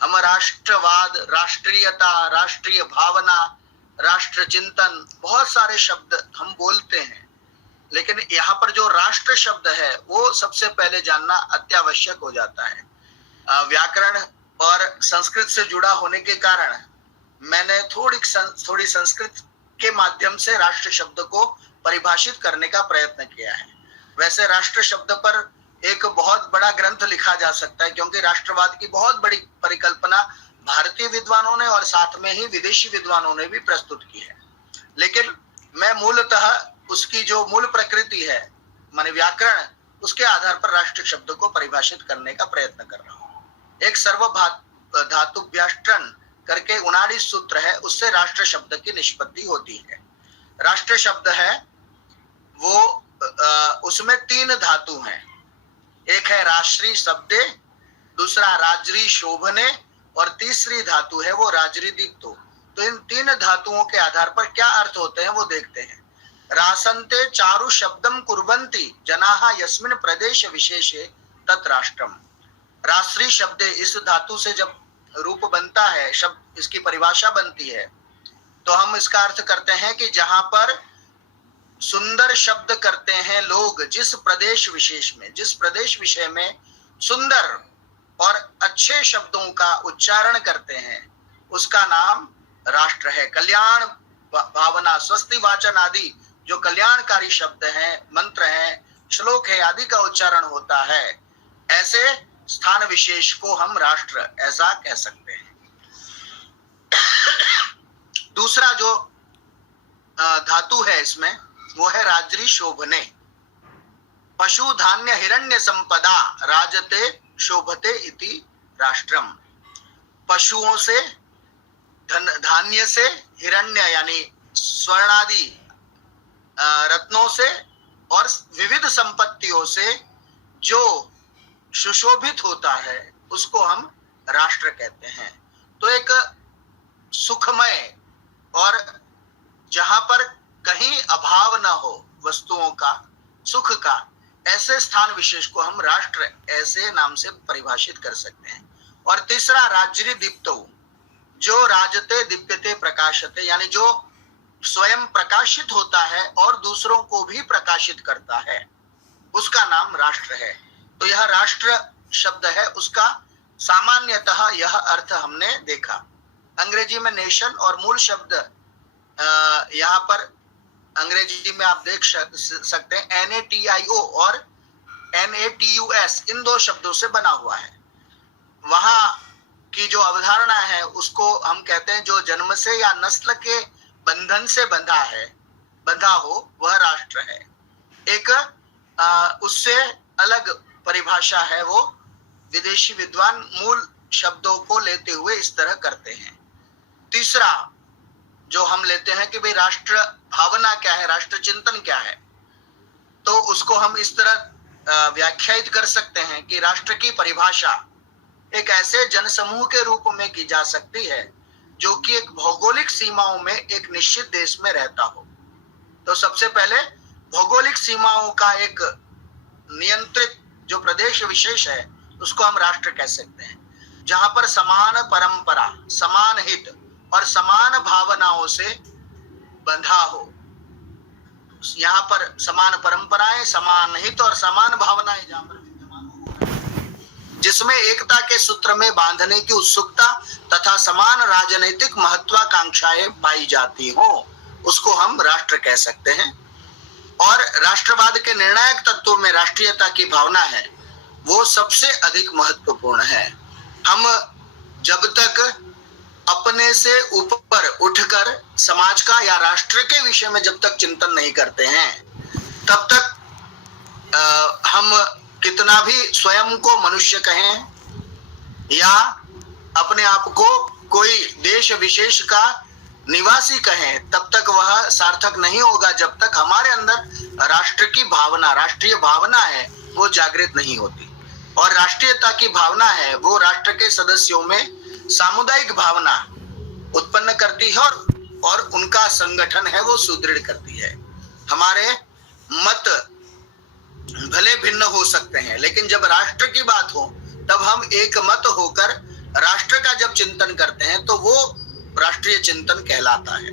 हम राष्ट्रवाद, राष्ट्रीयता, राष्ट्रीय भावना, राष्ट्र चिंतन, बहुत सारे शब्द हम बोलते हैं, लेकिन यहाँ पर जो राष्ट्र शब्द है वो सबसे पहले जानना अत्यावश्यक हो जाता है। व्याकरण और संस्कृत से जुड़ा होने के कारण मैंने थोड़ी संस्कृत के माध्यम से राष्ट्र शब्द को परिभाषित करने का प्रयत्न किया है। वैसे राष्ट्र शब्द पर एक बहुत बड़ा ग्रंथ लिखा जा सकता है, क्योंकि राष्ट्रवाद की बहुत बड़ी परिकल्पना भारतीय विद्वानों ने और साथ में ही विदेशी विद्वानों ने भी प्रस्तुत की है। लेकिन मैं मूलतः उसकी जो मूल प्रकृति है माने व्याकरण, उसके आधार पर राष्ट्र शब्द को परिभाषित करने का प्रयत्न कर रहा हूँ। एक सर्वधातुभ्याष्ट्रन करके 39 सूत्र है, उससे राष्ट्र शब्द की निष्पत्ति होती है। राष्ट्र शब्द है वो उसमें 3 धातु हैं। एक है राष्ट्री शब्दे, दूसरा राजरी शोभने और तीसरी धातु है वो राजरी दीप्तो। तो इन 3 धातुओं के आधार पर क्या अर्थ होते हैं वो देखते हैं। रासन्ते चारु शब्दम कुर्वन्ति जनाः यस्मिन् प्रदेश विशेषे तत् राष्ट्रम। राष्ट्री शब्द इस धातु से जब रूप बनता है, शब्द इसकी परिभाषा बनती है, तो हम इसका अर्थ करते हैं कि जहां पर सुंदर शब्द करते हैं लोग, जिस प्रदेश विशेष में, जिस प्रदेश विषय में सुंदर और अच्छे शब्दों का उच्चारण करते हैं, उसका नाम राष्ट्र है। कल्याण भावना, स्वस्ति वाचन आदि जो कल्याणकारी शब्द हैं, मंत्र हैं, श्लोक है आदि का उच्चारण होता है, ऐसे स्थान विशेष को हम राष्ट्र ऐसा कह सकते हैं। दूसरा जो धातु है इसमें वो है राजरी शोभने। पशु धान्य हिरण्य संपदा राजते शोभते इति राष्ट्रम। पशुओं से, धान्य से, हिरण्य यानी स्वर्णादि रत्नों से और विविध संपत्तियों से जो सुशोभित होता है उसको हम राष्ट्र कहते हैं। तो एक सुखमय और जहां पर कहीं अभाव न हो वस्तुओं का, सुख का, ऐसे स्थान विशेष को हम राष्ट्र ऐसे नाम से परिभाषित कर सकते हैं। और तीसरा राजरी दीप्तो, जो राजते दीप्यते प्रकाशते, यानी जो स्वयं प्रकाशित होता है और दूसरों को भी प्रकाशित करता है, उसका नाम राष्ट्र है। तो यह राष्ट्र शब्द है, उसका सामान्यतः यह अर्थ हमने देखा। अंग्रेजी में नेशन और मूल शब्द यहाँ पर अंग्रेजी में आप देख सकते हैं NATIO और NATUS, इन 2 शब्दों से बना हुआ है। वहां की जो अवधारणा है उसको हम कहते हैं जो जन्म से या नस्ल के बंधन से बंधा हो वह राष्ट्र है। एक उससे अलग परिभाषा है वो विदेशी विद्वान मूल शब्दों को लेते हुए इस तरह करते हैं। तीसरा जो हम लेते हैं कि भाई राष्ट्र भावना क्या है, राष्ट्र चिंतन क्या है, तो उसको हम इस तरह व्याख्यायित कर सकते हैं कि राष्ट्र की परिभाषा एक ऐसे जनसमूह के रूप में की जा सकती है जो कि एक भौगोलिक सीमाओं में एक निश्चित देश में रहता हो। तो सबसे पहले भौगोलिक सीमाओं का एक नियंत्रित जो प्रदेश विशेष है उसको हम राष्ट्र कह सकते हैं, जहां पर समान परंपरा, समान हित और समान भावनाओं से बंधा हो। यहाँ पर समान परंपराएं, समान हित और समान भावनाएं जहां पर विद्यमान हो, जिसमें एकता के सूत्र में बांधने की उत्सुकता तथा समान राजनीतिक महत्वाकांक्षाएं पाई जाती हो, उसको हम राष्ट्र कह सकते हैं। और राष्ट्रवाद के निर्णायक तत्वों में राष्ट्रीयता की भावना है वो सबसे अधिक महत्वपूर्ण है। हम जब तक अपने से ऊपर उठकर समाज का या राष्ट्र के विषय में जब तक चिंतन नहीं करते हैं, तब तक हम कितना भी स्वयं को मनुष्य कहें या अपने आप को कोई देश विशेष का निवासी कहें, तब तक वह सार्थक नहीं होगा जब तक हमारे अंदर राष्ट्र की भावना, राष्ट्रीय भावना है वो जागृत नहीं होती। और राष्ट्रीयता की भावना है वो राष्ट्र के सदस्यों में सामुदायिक भावना उत्पन्न करती है और उनका संगठन है वो सुदृढ़ करती है। हमारे मत भले भिन्न हो सकते हैं, लेकिन जब राष्ट्र की बात हो तब हम एक मत होकर राष्ट्र का जब चिंतन करते हैं तो वो राष्ट्रीय चिंतन कहलाता है।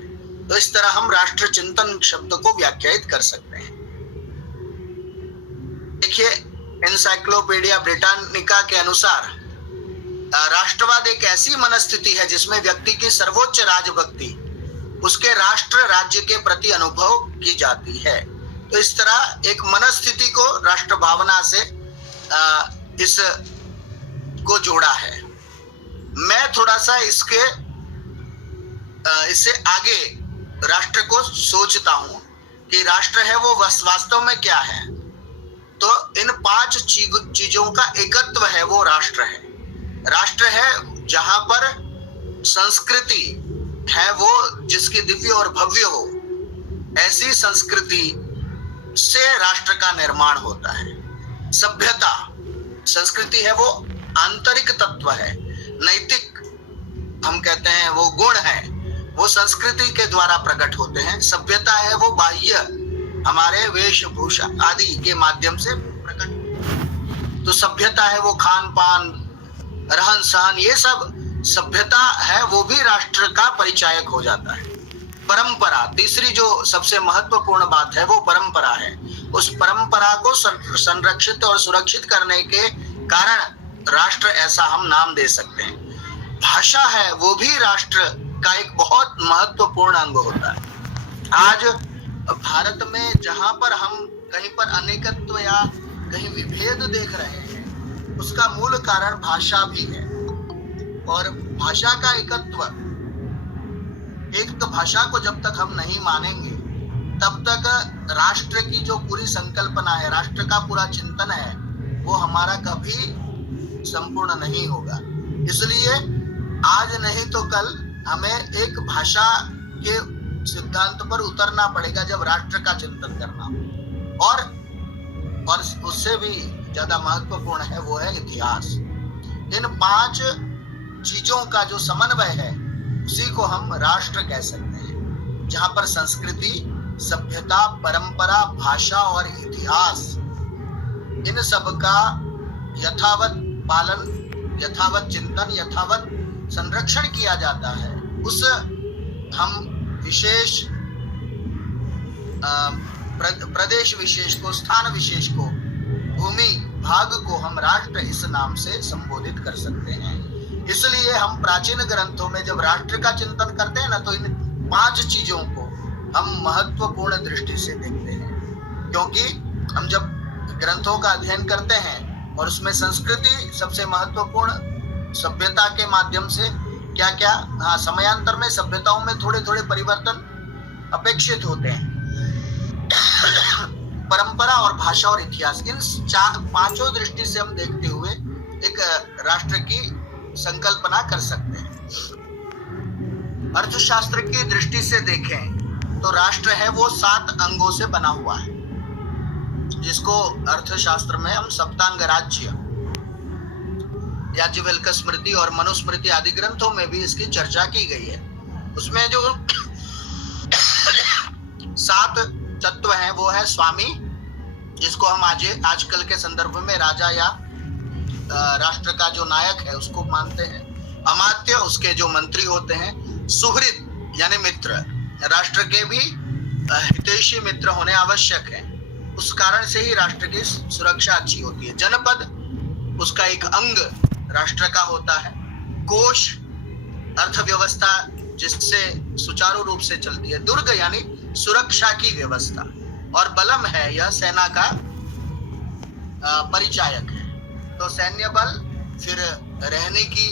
तो इस तरह हम राष्ट्र चिंतन शब्द को व्याख्यायित कर सकते हैं। देखिए, एनसाइक्लोपीडिया ब्रिटानिका के अनुसार राष्ट्रवाद एक ऐसी मनस्थिति है जिसमें व्यक्ति की सर्वोच्च राजभक्ति उसके राष्ट्र राज्य के प्रति अनुभव की जाती है। तो इस तरह एक मनस्थिति को राष्ट्र भावना से इस को जोड़ा है। मैं थोड़ा सा इससे आगे राष्ट्र को सोचता हूं कि राष्ट्र है वो वास्तव में क्या है। तो इन 5 चीजों का एकत्व है वो राष्ट्र है। राष्ट्र है जहां पर संस्कृति है वो जिसकी दिव्य और भव्य हो, ऐसी संस्कृति से राष्ट्र का निर्माण होता है। सभ्यता, संस्कृति है वो आंतरिक तत्व है, नैतिक हम कहते हैं वो गुण है, वो संस्कृति के द्वारा प्रकट होते हैं। सभ्यता है वो बाह्य हमारे वेशभूषा आदि के माध्यम से प्रकट। तो सभ्यता है वो खान पान, रहन सहन, ये सब सभ्यता है वो भी राष्ट्र का परिचायक हो जाता है। परंपरा, तीसरी जो सबसे महत्वपूर्ण बात है वो परंपरा है। उस परंपरा को संरक्षित और सुरक्षित करने के कारण राष्ट्र ऐसा हम नाम दे सकते हैं। भाषा है वो भी राष्ट्र का एक बहुत महत्वपूर्ण अंग होता है। आज भारत में जहां पर हम कहीं पर अनेकत्व या कहीं विभेद देख रहे हैं, उसका मूल कारण भाषा भी है। और भाषा का एकत्व, एक तो भाषा को जब तक हम नहीं मानेंगे तब तक राष्ट्र की जो पूरी संकल्पना है, राष्ट्र का पूरा चिंतन है, वो हमारा कभी संपूर्ण नहीं होगा। इसलिए आज नहीं तो कल हमें एक भाषा के सिद्धांत पर उतरना पड़ेगा जब राष्ट्र का चिंतन करना हो। और उससे भी ज्यादा महत्वपूर्ण है वो है इतिहास। इन 5 चीजों का जो समन्वय है उसी को हम राष्ट्र कह सकते हैं, जहां पर संस्कृति, सभ्यता, परंपरा, भाषा और इतिहास, इन सब का यथावत पालन, यथावत चिंतन, यथावत संरक्षण किया जाता है। उस हम विशेष प्रदेश विशेष को, स्थान विशेष को, भूमि भाग को हम राष्ट्र इस नाम से संबोधित कर सकते हैं। इसलिए हम प्राचीन ग्रंथों में जब राष्ट्र का चिंतन करते हैं ना, तो इन 5 चीजों को हम महत्वपूर्ण दृष्टि से देखते हैं। क्योंकि हम जब ग्रंथों का अध्ययन करते हैं और उसमें संस्कृति सबसे महत्वपूर्ण, सभ्यता के माध्यम से क्या क्या समयांतर में सभ्यताओं में थोड़े थोड़े परिवर्तन अपेक्षित होते हैं। परंपरा और भाषा और इतिहास, इन 5 दृष्टि से हम देखते हुए एक राष्ट्र की संकल्पना कर सकते हैं। अर्थशास्त्र की दृष्टि से देखें तो राष्ट्र है वो 7 अंगों से बना हुआ है, जिसको अर्थशास्त्र में हम सप्तांग राज्य, याज्ञवल्क्य स्मृति और मनुस्मृति आदि ग्रंथों में भी इसकी चर्चा की गई है। उसमें जो 7 तत्व हैं वो है स्वामी, जिसको हम आजकल के संदर्भ में राजा या राष्ट्र का जो नायक है उसको मानते हैं। अमात्य, उसके जो मंत्री होते हैं। सुहृद यानी मित्र, राष्ट्र के भी हितैषी मित्र होने आवश्यक है, उस कारण से ही राष्ट्र की सुरक्षा अच्छी होती है। जनपद, उसका एक अंग राष्ट्र का होता है। कोश, अर्थव्यवस्था जिससे सुचारू रूप से चलती है। दुर्ग यानी सुरक्षा की व्यवस्था। और बलम है, यह सेना का परिचायक है। तो सैन्य बल, फिर रहने की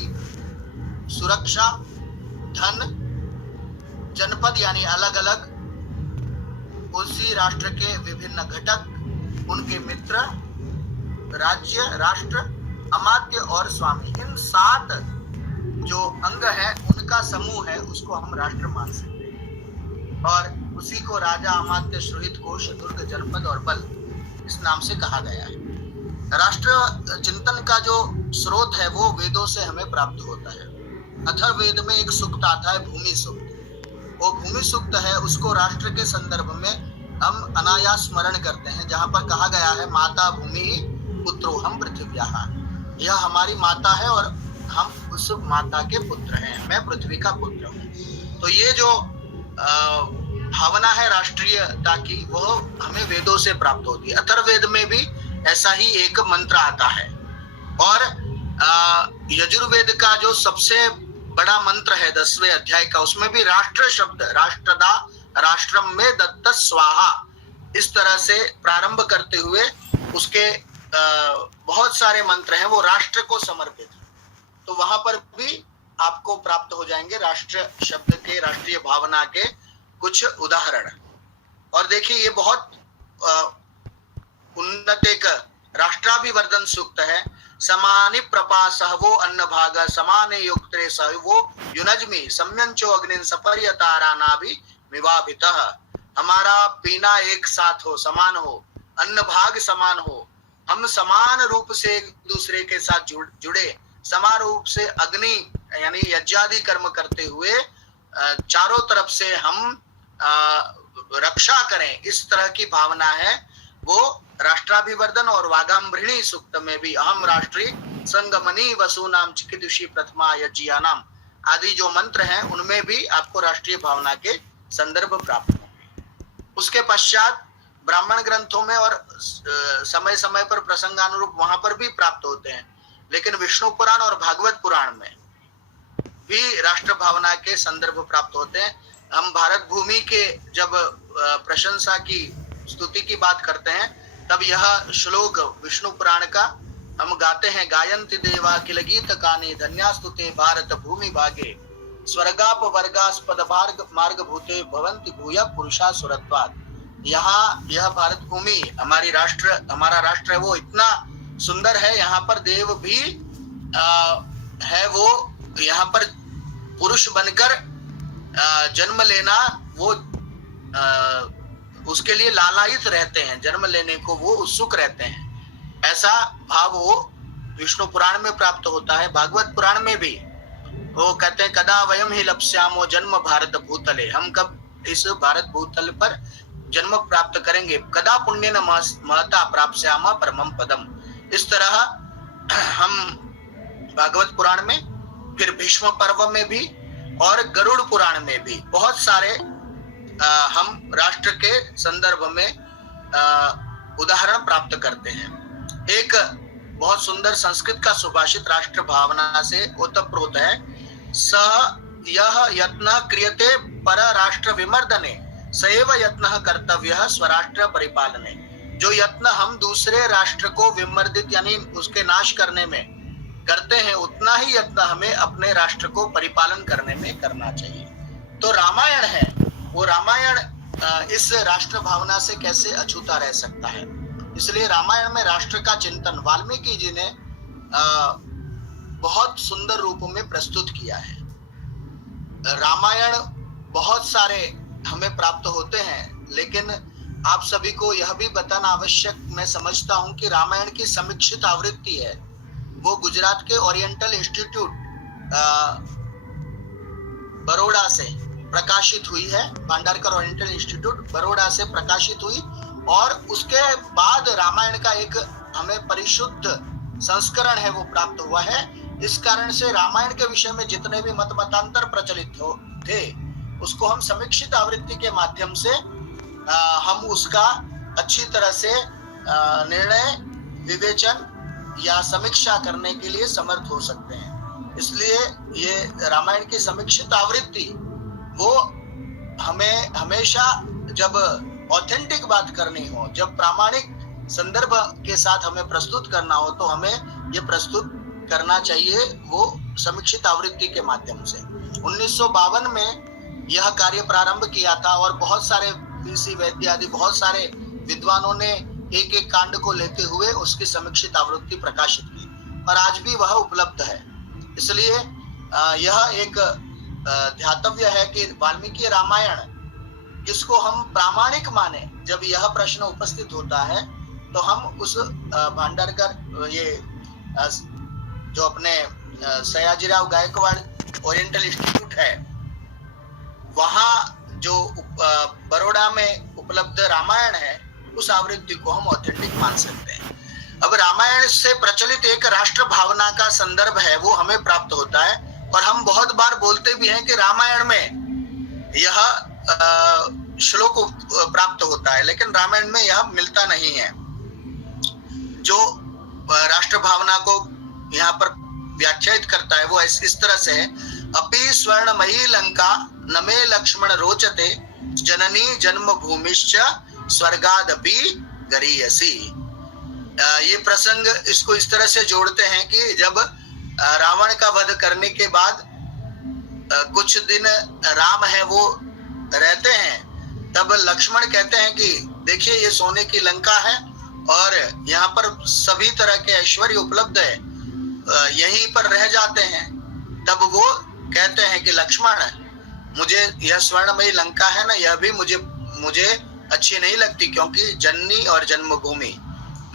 सुरक्षा, धन, जनपद यानी अलग अलग उसी राष्ट्र के विभिन्न घटक, उनके मित्र, राज्य, राष्ट्र, अमात्य और स्वामी, इन 7 जो अंग है उनका समूह है, उसको हम राष्ट्र मान सकते हैं। और उसी को राजा, अमात्य, सुहृद, कोश, दुर्ग, जनपद और बल इस नाम से कहा गया है। राष्ट्र चिंतन का जो स्रोत है वो वेदों से हमें प्राप्त होता है। अथर्ववेद में एक सूक्त आता है, भूमि सूक्त। वो भूमि सूक्त है, उसको राष्ट्र के संदर्भ में हम अनायास स्मरण करते हैं, जहां पर कहा गया है माता भूमि पुत्रो हम पृथ्व्याः, यह हमारी माता है और हम उस माता के पुत्र हैं, मैं पृथ्वी का पुत्र हूँ। तो ये जो भावना है राष्ट्रीयता की, वह हमें वेदों से प्राप्त होती है। अथर्ववेद में भी ऐसा ही एक मंत्र आता है, और यजुर्वेद का जो सबसे बड़ा मंत्र है 10वें अध्याय का, उसमें भी राष्ट्र शब्द, राष्ट्रदा राष्ट्रम में दत्त स्वाहा, इस तरह से प्रारंभ करते हुए उसके बहुत सारे मंत्र हैं वो राष्ट्र को समर्पित। तो वहां पर भी आपको प्राप्त हो जाएंगे राष्ट्र शब्द के, राष्ट्रीय भावना के कुछ उदाहरण। और देखिए ये बहुत उन्नत एक राष्ट्राभिवर्धन सूक्त है। समानि प्रपा सहवो अन्न भाग समाने युक्त्रे सहवो युनज्मि सम्यंचो अग्निन सपर्यतारा नाभि विवाभितः। हमारा पीना एक साथ हो, समान हो, अन्न भाग समान हो, हम समान रूप से एक दूसरे के साथ जुड़े, समान रूप से अग्नि यानी यज्ञादि कर्म करते हुए चारों तरफ से हम रक्षा करें, इस तरह की भावना है वो राष्ट्राभिवर्धन। और वागाम्भृणी सूक्त में भी अहम राष्ट्री संगमनी वसूनाम चिकिदुषी प्रथमा यज्ञानाम आदि जो मंत्र हैं उनमें भी आपको राष्ट्रीय भावना के संदर्भ प्राप्त होंगे। उसके पश्चात ब्राह्मण ग्रंथों में और समय समय पर प्रसंगानुरूप वहां पर भी प्राप्त होते हैं, लेकिन विष्णु पुराण और भागवत पुराण में भी राष्ट्र भावना के संदर्भ प्राप्त होते हैं। हम भारत भूमि के जब प्रशंसा की, स्तुति की बात करते हैं, तब यह श्लोक विष्णु पुराण का हम गाते हैं। गायन्ति देवा किल गीत कानि धन्यास्तुते भारत भूमि भागे स्वर्गाप वर्गास्पद मार्ग भूते भवन्ति भूय पुरुषा सुरत्वात्। यहाँ यह भारत भूमि हमारा राष्ट्र है, वो इतना सुंदर है, यहाँ पर देव भी है, वो यहाँ पर पुरुष बनकर जन्म लेना वो उसके लिए लालायित रहते हैं, जन्म लेने को वो उत्सुक रहते हैं। ऐसा भाव वो विष्णु पुराण में प्राप्त होता है। भागवत पुराण में भी वो कहते हैं कदा वयम ही लप्स्यामो जन्म भारत भूतले, हम कब इस भारत भूतल पर जन्म प्राप्त करेंगे, कदा पुण्य न महता प्राप्स्यामा परमम पदम। इस तरह हम भागवत पुराण में, फिर भीष्म पर्व में भी और गरुड़ पुराण में भी बहुत सारे हम राष्ट्र के संदर्भ में उदाहरण प्राप्त करते हैं। एक बहुत सुंदर संस्कृत का सुभाषित राष्ट्र भावना से ओतप्रोत है। सह यह यत्न क्रियते पर राष्ट्र विमर्दने सएव यत्न कर्तव्य स्वराष्ट्र परिपालने। जो यत्न हम दूसरे राष्ट्र को विमर्दित यानी उसके नाश करने में करते हैं, उतना ही यत्न हमें अपने राष्ट्र को परिपालन करने में करना चाहिए। तो रामायण है, वो रामायण इस राष्ट्र भावना से कैसे अछूता रह सकता है। इसलिए रामायण में राष्ट्र का चिंतन वाल्मीकि जी ने बहुत सुंदर रूप में प्रस्तुत किया है। रामायण बहुत सारे हमें प्राप्त होते हैं, लेकिन आप सभी को यह भी बताना आवश्यक मैं समझता हूं कि रामायण की समीक्षित आवृत्ति है वो गुजरात के ओरिएंटल इंस्टीट्यूट बड़ौदा से प्रकाशित हुई है। भांडारकर ओरिएंटल इंस्टीट्यूट बड़ौदा से प्रकाशित हुई, और उसके बाद रामायण का एक हमें परिशुद्ध संस्करण है वो प्राप्त हुआ है। इस कारण से रामायण के विषय में जितने भी मतांतर प्रचलित थे उसको हम समीक्षित आवृत्ति के माध्यम से हम उसका अच्छी तरह से निर्णय, विवेचन या समीक्षा करने के लिए समर्थ हो सकते हैं। इसलिए ये रामायण की समीक्षित आवृत्ति वो हमें हमेशा जब ऑथेंटिक बात करनी हो, जब प्रामाणिक संदर्भ के साथ हमें प्रस्तुत करना हो, तो हमें ये प्रस्तुत करना चाहिए वो समीक्षित आवृत्ति के माध्यम से। 1952 में यह कार्य प्रारंभ किया था और बहुत सारे पीसी वैद्य आदि बहुत सारे विद्वानों ने एक एक कांड को लेते हुए उसकी समीक्षित आवृत्ति प्रकाशित की, और आज भी वह उपलब्ध है। इसलिए यह एक ध्यातव्य है कि वाल्मीकि रामायण जिसको हम प्रामाणिक माने, जब यह प्रश्न उपस्थित होता है तो हम उस भांडारकर ये जो अपने सयाजीराव गायकवाड़ ओरिएंटल इंस्टीट्यूट है, वहाँ जो बड़ौदा में उपलब्ध रामायण है उस आवृत्ति को हम ऑथेंटिक मान सकते हैं। अब रामायण से प्रचलित एक राष्ट्र भावना का संदर्भ है वो हमें प्राप्त होता है, और हम बहुत बार बोलते भी हैं कि रामायण में यह श्लोक प्राप्त होता है, लेकिन रामायण में यह मिलता नहीं है। जो राष्ट्र भावना को यहाँ पर व्याख्यायित करता है वो इस तरह से है, अपि स्वर्णमयी लंका नमे लक्ष्मण रोचते जननी जन्म भूमिश्च स्वर्गादपि गरीयसी। ये प्रसंग इसको इस तरह से जोड़ते हैं कि जब रावण का वध करने के बाद कुछ दिन राम है वो रहते हैं, तब लक्ष्मण कहते हैं कि देखिए ये सोने की लंका है और यहाँ पर सभी तरह के ऐश्वर्य उपलब्ध है, यहीं पर रह जाते हैं। तब वो कहते हैं कि लक्ष्मण मुझे यह स्वर्णमयी लंका है ना, यह भी मुझे अच्छी नहीं लगती, क्योंकि जननी और जन्मभूमि,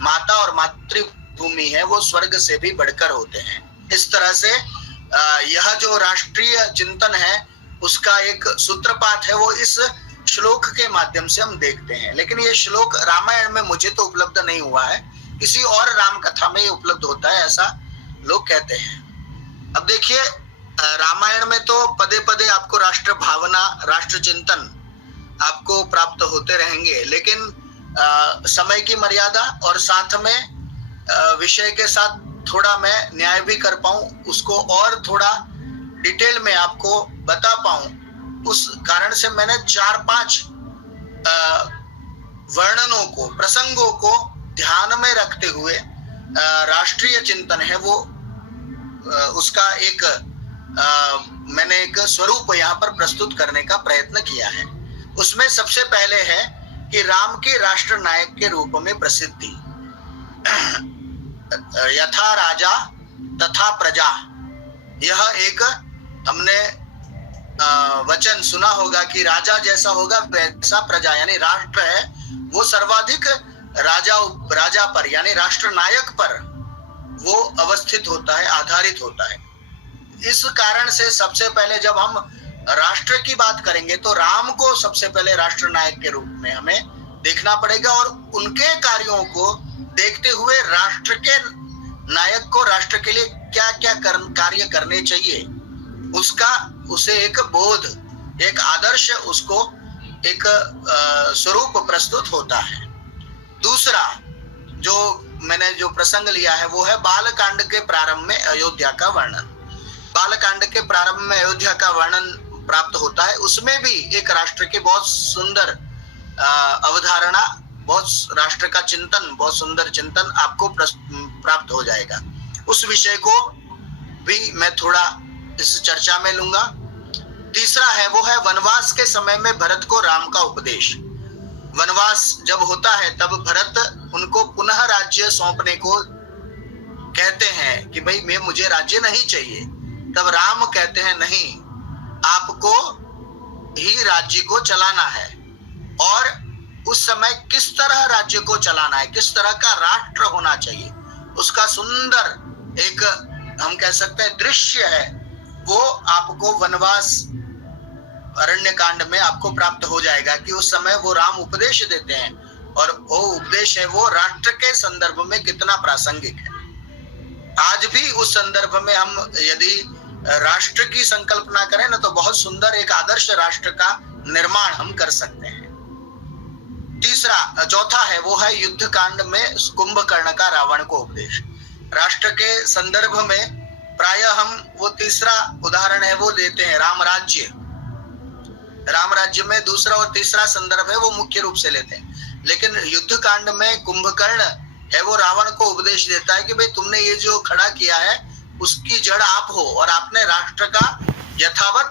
माता और मातृभूमि है वो स्वर्ग से भी बढ़कर होते हैं। इस तरह से यह जो राष्ट्रीय चिंतन है उसका एक सूत्रपात है वो इस श्लोक के माध्यम से हम देखते हैं। लेकिन ये श्लोक रामायण में मुझे तो उपलब्ध नहीं हुआ है, किसी और राम कथा में ये उपलब्ध होता है, ऐसा लोग कहते हैं। अब देखिए रामायण में तो पदे पदे आपको राष्ट्र भावना, राष्ट्र चिंतन आपको प्राप्त होते रहेंगे, लेकिन समय की मर्यादा और साथ में विषय के साथ थोड़ा मैं न्याय भी कर पाऊं, उसको और थोड़ा डिटेल में आपको बता पाऊं, उस कारण से मैंने 4-5 वर्णनों को, प्रसंगों को ध्यान में रखते हुए राष्ट्रीय चिंतन है वो उसका एक मैंने एक स्वरूप यहाँ पर प्रस्तुत करने का प्रयत्न किया है। उसमें सबसे पहले है कि राम के राष्ट्र नायक के रूप में प्रसिद्धि। यथा राजा तथा प्रजा, यह एक हमने वचन सुना होगा कि राजा जैसा होगा वैसा प्रजा, यानी राष्ट्र है वो सर्वाधिक राजा पर यानी राष्ट्र नायक पर वो अवस्थित होता है, आधारित होता है। इस कारण से सबसे पहले जब हम राष्ट्र की बात करेंगे तो राम को सबसे पहले राष्ट्र नायक के रूप में हमें देखना पड़ेगा, और उनके कार्यों को देखते हुए राष्ट्र के नायक को राष्ट्र के लिए क्या क्या कार्य करने चाहिए उसे एक बोध, एक आदर्श, उसको एक स्वरूप प्रस्तुत होता है। दूसरा जो मैंने जो प्रसंग लिया है वो है बालकांड के प्रारंभ में अयोध्या का वर्णन। बालकांड के प्रारंभ में अयोध्या का वर्णन प्राप्त होता है, उसमें भी एक राष्ट्र की बहुत सुंदर अवधारणा, बहुत राष्ट्र का चिंतन, बहुत सुंदर चिंतन आपको प्राप्त हो जाएगा। उस विषय को भी मैं थोड़ा इस चर्चा में लूंगा। तीसरा है वो है वनवास के समय में भरत को राम का उपदेश। वनवास जब होता है तब भरत उनको पुनः राज्य सौंपने को कहते हैं कि भाई मुझे राज्य नहीं चाहिए, तब राम कहते हैं नहीं, आपको ही राज्य को चलाना है, और उस समय किस तरह राज्य को चलाना है, किस तरह का राष्ट्र होना चाहिए, उसका सुंदर एक हम कह सकते हैं दृश्य है, वो आपको वनवास अरण्य कांड में आपको प्राप्त हो जाएगा कि उस समय वो राम उपदेश देते हैं, और वो उपदेश है वो राष्ट्र के संदर्भ में कितना प्रासंगिक है। आज भी उस संदर्भ में हम यदि राष्ट्र की संकल्पना करें ना तो बहुत सुंदर एक आदर्श राष्ट्र का निर्माण हम कर सकते हैं। चौथा है वो है युद्ध कांड में कुंभकर्ण का रावण को उपदेश। राष्ट्र के संदर्भ में प्रायः हम वो तीसरा उदाहरण है वो लेते हैं राम राज्य में दूसरा और तीसरा संदर्भ है वो मुख्य रूप से लेते हैं, लेकिन युद्ध कांड में कुंभकर्ण है वो रावण को उपदेश देता है कि भाई तुमने ये जो खड़ा किया है उसकी जड़ आप हो, और आपने राष्ट्र का यथावत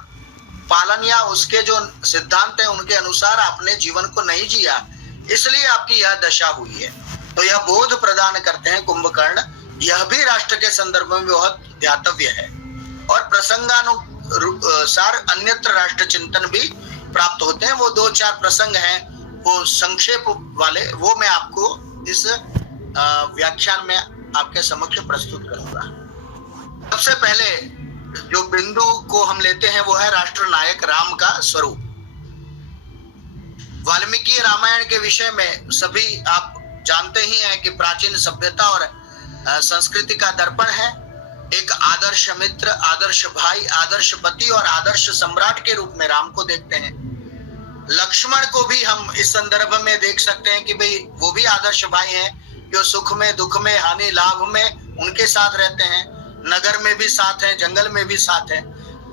पालन या उसके जो सिद्धांत है उनके अनुसार आपने जीवन को नहीं जिया, इसलिए आपकी यह दशा हुई है। तो यह बोध प्रदान करते हैं कुंभकर्ण, यह भी राष्ट्र के संदर्भ में बहुत ध्यातव्य है। और प्रसंगानुसार अन्यत्र राष्ट्र चिंतन भी प्राप्त होते हैं। वो 2-4 प्रसंग हैं वो संक्षेप वाले, वो मैं आपको इस व्याख्यान में आपके समक्ष प्रस्तुत करूंगा। सबसे पहले जो बिंदु को हम लेते हैं वो है राष्ट्र नायक राम का स्वरूप। वाल्मीकि रामायण के विषय में सभी आप जानते ही हैं कि प्राचीन सभ्यता और संस्कृति का दर्पण है। एक आदर्श मित्र, आदर्श भाई, आदर्श पति और आदर्श सम्राट के रूप में राम को देखते हैं। लक्ष्मण को भी हम इस संदर्भ में देख सकते हैं कि भाई वो भी आदर्श भाई हैं, जो सुख में, दुख में, हानि लाभ में उनके साथ रहते हैं, नगर में भी साथ हैं, जंगल में भी साथ हैं।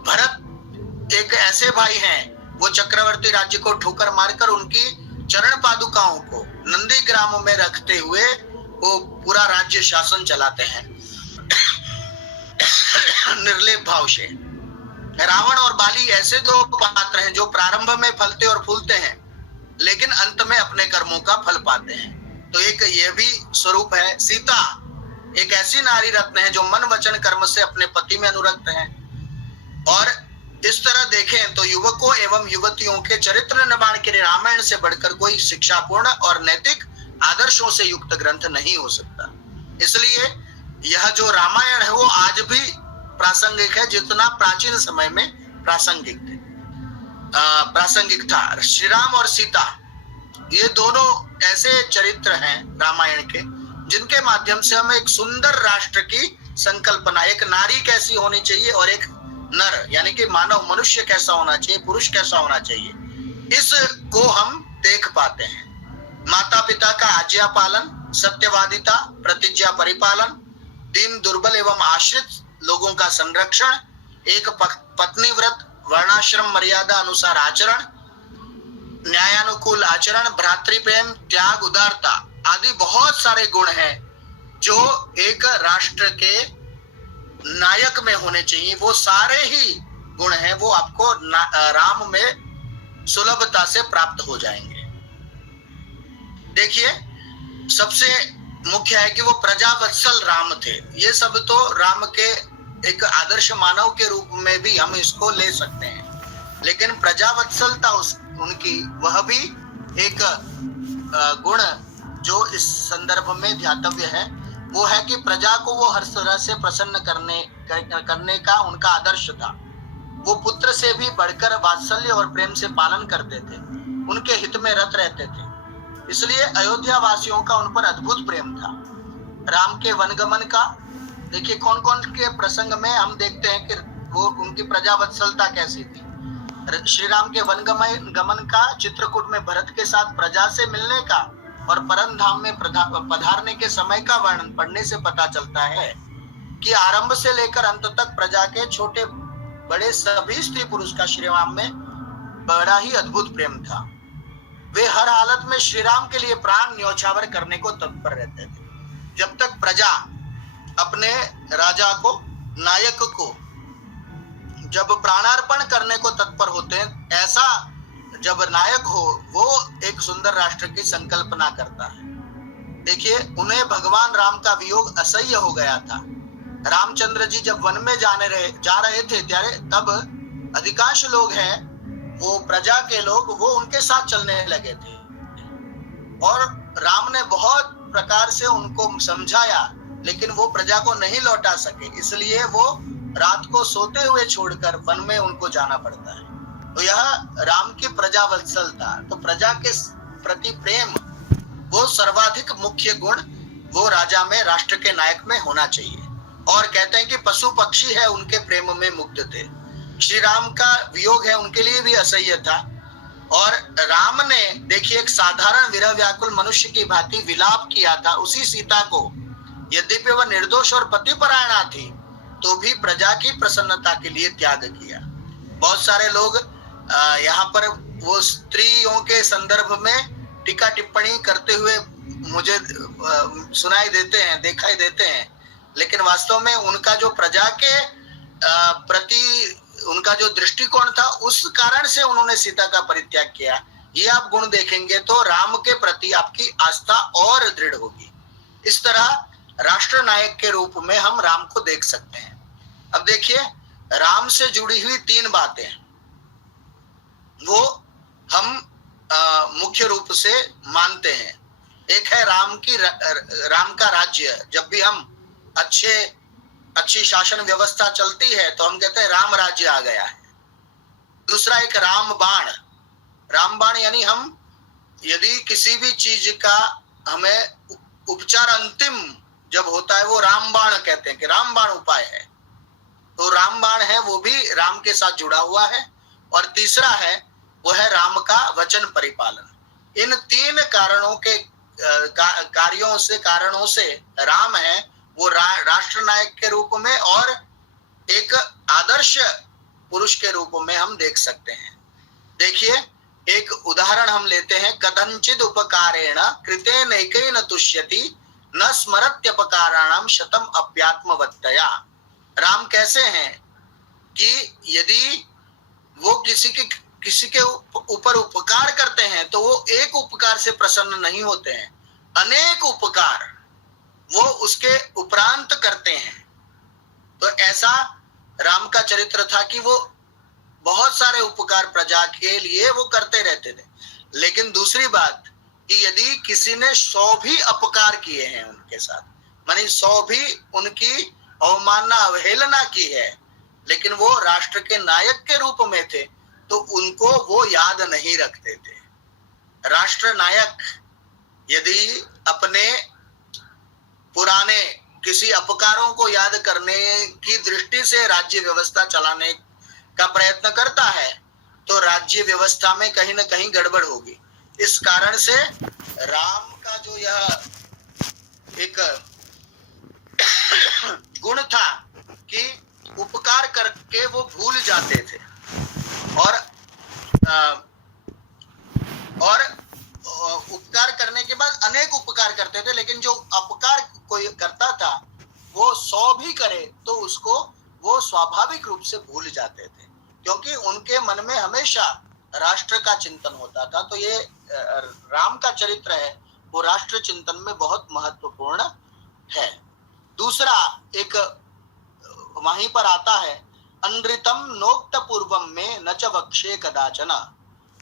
भरत एक ऐसे भाई हैं, वो चक्रवर्ती राज्य को ठोकर मारकर उनकी चरण पादुकाओं को नंदीग्राम में रखते हुए वो पूरा राज्य शासन चलाते हैं निर्लेप भाव से। रावण और बाली ऐसे दो पात्र हैं जो प्रारंभ में फलते और फूलते हैं, लेकिन अंत में अपने कर्मों का फल पाते हैं। तो एक ये भी स्वरूप है। सीता एक ऐसी नारी रत्न है जो मन वचन कर्म से अपने पति में अनुरक्त है। और इस तरह देखें तो युवकों एवं युवतियों के चरित्र निर्माण के लिए रामायण से बढ़कर कोई शिक्षापूर्ण और नैतिक आदर्शों से युक्त ग्रंथ नहीं हो सकता। इसलिए यह जो रामायण है वो आज भी प्रासंगिक है, जितना प्राचीन समय में प्रासंगिक था। श्री राम और सीता ये दोनों ऐसे चरित्र हैं रामायण के, जिनके माध्यम से हम एक सुंदर राष्ट्र की संकल्पना, एक नारी कैसी होनी चाहिए और एक नर यानी कि मानव मनुष्य कैसा होना चाहिए, पुरुष कैसा होना चाहिए, इसको हम देख पाते हैं। माता पिता का आज्ञा पालन, सत्यवादिता, प्रतिज्ञा परिपालन, दीन दुर्बल एवं आश्रित लोगों का संरक्षण, एक पत्नी व्रत, वर्णाश्रम मर्यादा अनुसार आचरण, न्यायानुकूल आचरण, भ्रातृप्रेम, त्याग, उदारता आदि बहुत सारे गुण हैं जो एक राष्ट्र के नायक में होने चाहिए। वो सारे ही गुण हैं, वो आपको राम में सुलभता से प्राप्त हो जाएंगे। देखिए, सबसे मुख्य है कि वो प्रजावत्सल राम थे। ये सब तो राम के एक आदर्श मानव के रूप में भी हम इसको ले सकते हैं, लेकिन प्रजावत्सलता उनकी वह भी एक गुण जो इस संदर्भ में ध्यातव्य है, वो है कि प्रजा को वो हर तरह से प्रसन्न करने का उनका आदर्श था। वो पुत्र से भी बढ़कर वात्सल्य और प्रेम से पालन करते थे, उनके हित में रत रहते थे। इसलिए अयोध्या वासियों का उन पर अद्भुत प्रेम था। राम के वनगमन का देखिए, कौन कौन के प्रसंग में हम देखते हैं कि वो उनकी प्रजावत्सलता कैसी थी। श्री राम के वनगमन का चित्रकूट में भरत के साथ प्रजा से मिलने का और परम धाम में पधारने के समय का वर्णन पढ़ने से पता चलता है कि आरंभ से लेकर अंत तक प्रजा के छोटे बड़े सभी स्त्री पुरुष का श्री राम में बड़ा ही अद्भुत प्रेम था। वे हर हालत में श्री राम के लिए प्राण न्योछावर करने को तत्पर रहते थे। जब तक प्रजा अपने राजा को, नायक को जब प्राणार्पण करने को तत्पर होते हैं, ऐसा जब नायक हो वो एक सुंदर राष्ट्र की संकल्पना करता है। देखिए, उन्हें भगवान राम का वियोग असह्य हो गया था। रामचंद्र जी जब वन में जा रहे थे तब अधिकांश लोग हैं वो प्रजा के लोग वो उनके साथ चलने लगे थे और राम ने बहुत प्रकार से उनको समझाया, लेकिन वो प्रजा को नहीं लौटा सके। इसलिए वो रात को सोते हुए छोड़कर वन में उनको जाना पड़ता है। तो यह राम की प्रजावत्सलता, तो प्रजा के प्रति प्रेम वो सर्वाधिक मुख्य गुण वो राजा में, राष्ट्र के नायक में होना चाहिए। और कहते हैं कि पशु पक्षी है उनके प्रेम में मुग्ध थे। श्री राम का वियोग है उनके लिए भी असह्य था। और राम ने देखिए एक साधारण विरह व्याकुल मनुष्य की भांति विलाप किया था उसी सीता को। यद्यपि वह निर्दोष और पतिपरायणा थी तो भी प्रजा की प्रसन्नता के लिए त्याग किया। बहुत सारे लोग यहाँ पर वो स्त्रियों के संदर्भ में टीका टिप्पणी करते हुए मुझे सुनाई देते हैं, दिखाई देते हैं, लेकिन वास्तव में उनका जो प्रजा के प्रति उनका जो दृष्टिकोण था उस कारण से उन्होंने सीता का परित्याग किया। ये आप गुण देखेंगे तो राम के प्रति आपकी आस्था और दृढ़ होगी। इस तरह राष्ट्र नायक के रूप में हम राम को देख सकते हैं। अब देखिए, राम से जुड़ी हुई 3 बातें वो हम मुख्य रूप से मानते हैं। एक है राम का राज्य। जब भी हम अच्छी शासन व्यवस्था चलती है तो हम कहते हैं राम राज्य आ गया है। दूसरा एक रामबाण यानी हम यदि किसी भी चीज का हमें उपचार अंतिम जब होता है वो रामबाण कहते हैं कि रामबाण उपाय है। तो रामबाण है वो भी राम के साथ जुड़ा हुआ है। और तीसरा है वो है राम का वचन परिपालन। इन तीन कारणों के कारणों से राम है वो राष्ट्र नायक के रूप में और एक आदर्श पुरुष के रूप में हम देख सकते हैं। देखिए एक उदाहरण हम लेते हैं। कथंचिद उपकारेण कृते नैकेन तुष्यति न स्मरत्यपकाराणाम शतम अप्यात्मवत्तया। राम कैसे हैं कि यदि वो किसी के ऊपर उपकार करते हैं तो वो एक उपकार से प्रसन्न नहीं होते हैं, अनेक उपकार वो उसके उपरांत करते हैं। तो ऐसा राम का चरित्र था कि वो बहुत सारे उपकार प्रजा के लिए वो करते रहते थे। लेकिन दूसरी बात कि यदि किसी ने 100 भी अपकार किए हैं उनके साथ, मानी 100 भी उनकी अवमानना अवहेलना की है, लेकिन वो राष्ट्र के नायक के रूप में थे तो उनको वो याद नहीं रखते थे। राष्ट्र नायक यदि अपने पुराने किसी अपकारों को याद करने की दृष्टि से राज्य व्यवस्था चलाने का प्रयत्न करता है तो राज्य व्यवस्था में कहीं ना कहीं गड़बड़ होगी। इस कारण से राम का जो यह एक गुण था कि उपकार करके वो भूल जाते थे और उपकार करने के बाद अनेक उपकार करते थे। लेकिन जो अपकार कोई करता था वो 100 भी करे तो उसको वो स्वाभाविक रूप से भूल जाते थे, क्योंकि उनके मन में हमेशा राष्ट्र का चिंतन होता था। तो ये राम का चरित्र है वो राष्ट्र चिंतन में बहुत महत्वपूर्ण है। दूसरा एक वहीं पर आता है, अनृतम नोक्त पूर्वम में न च वक्षे कदाचन।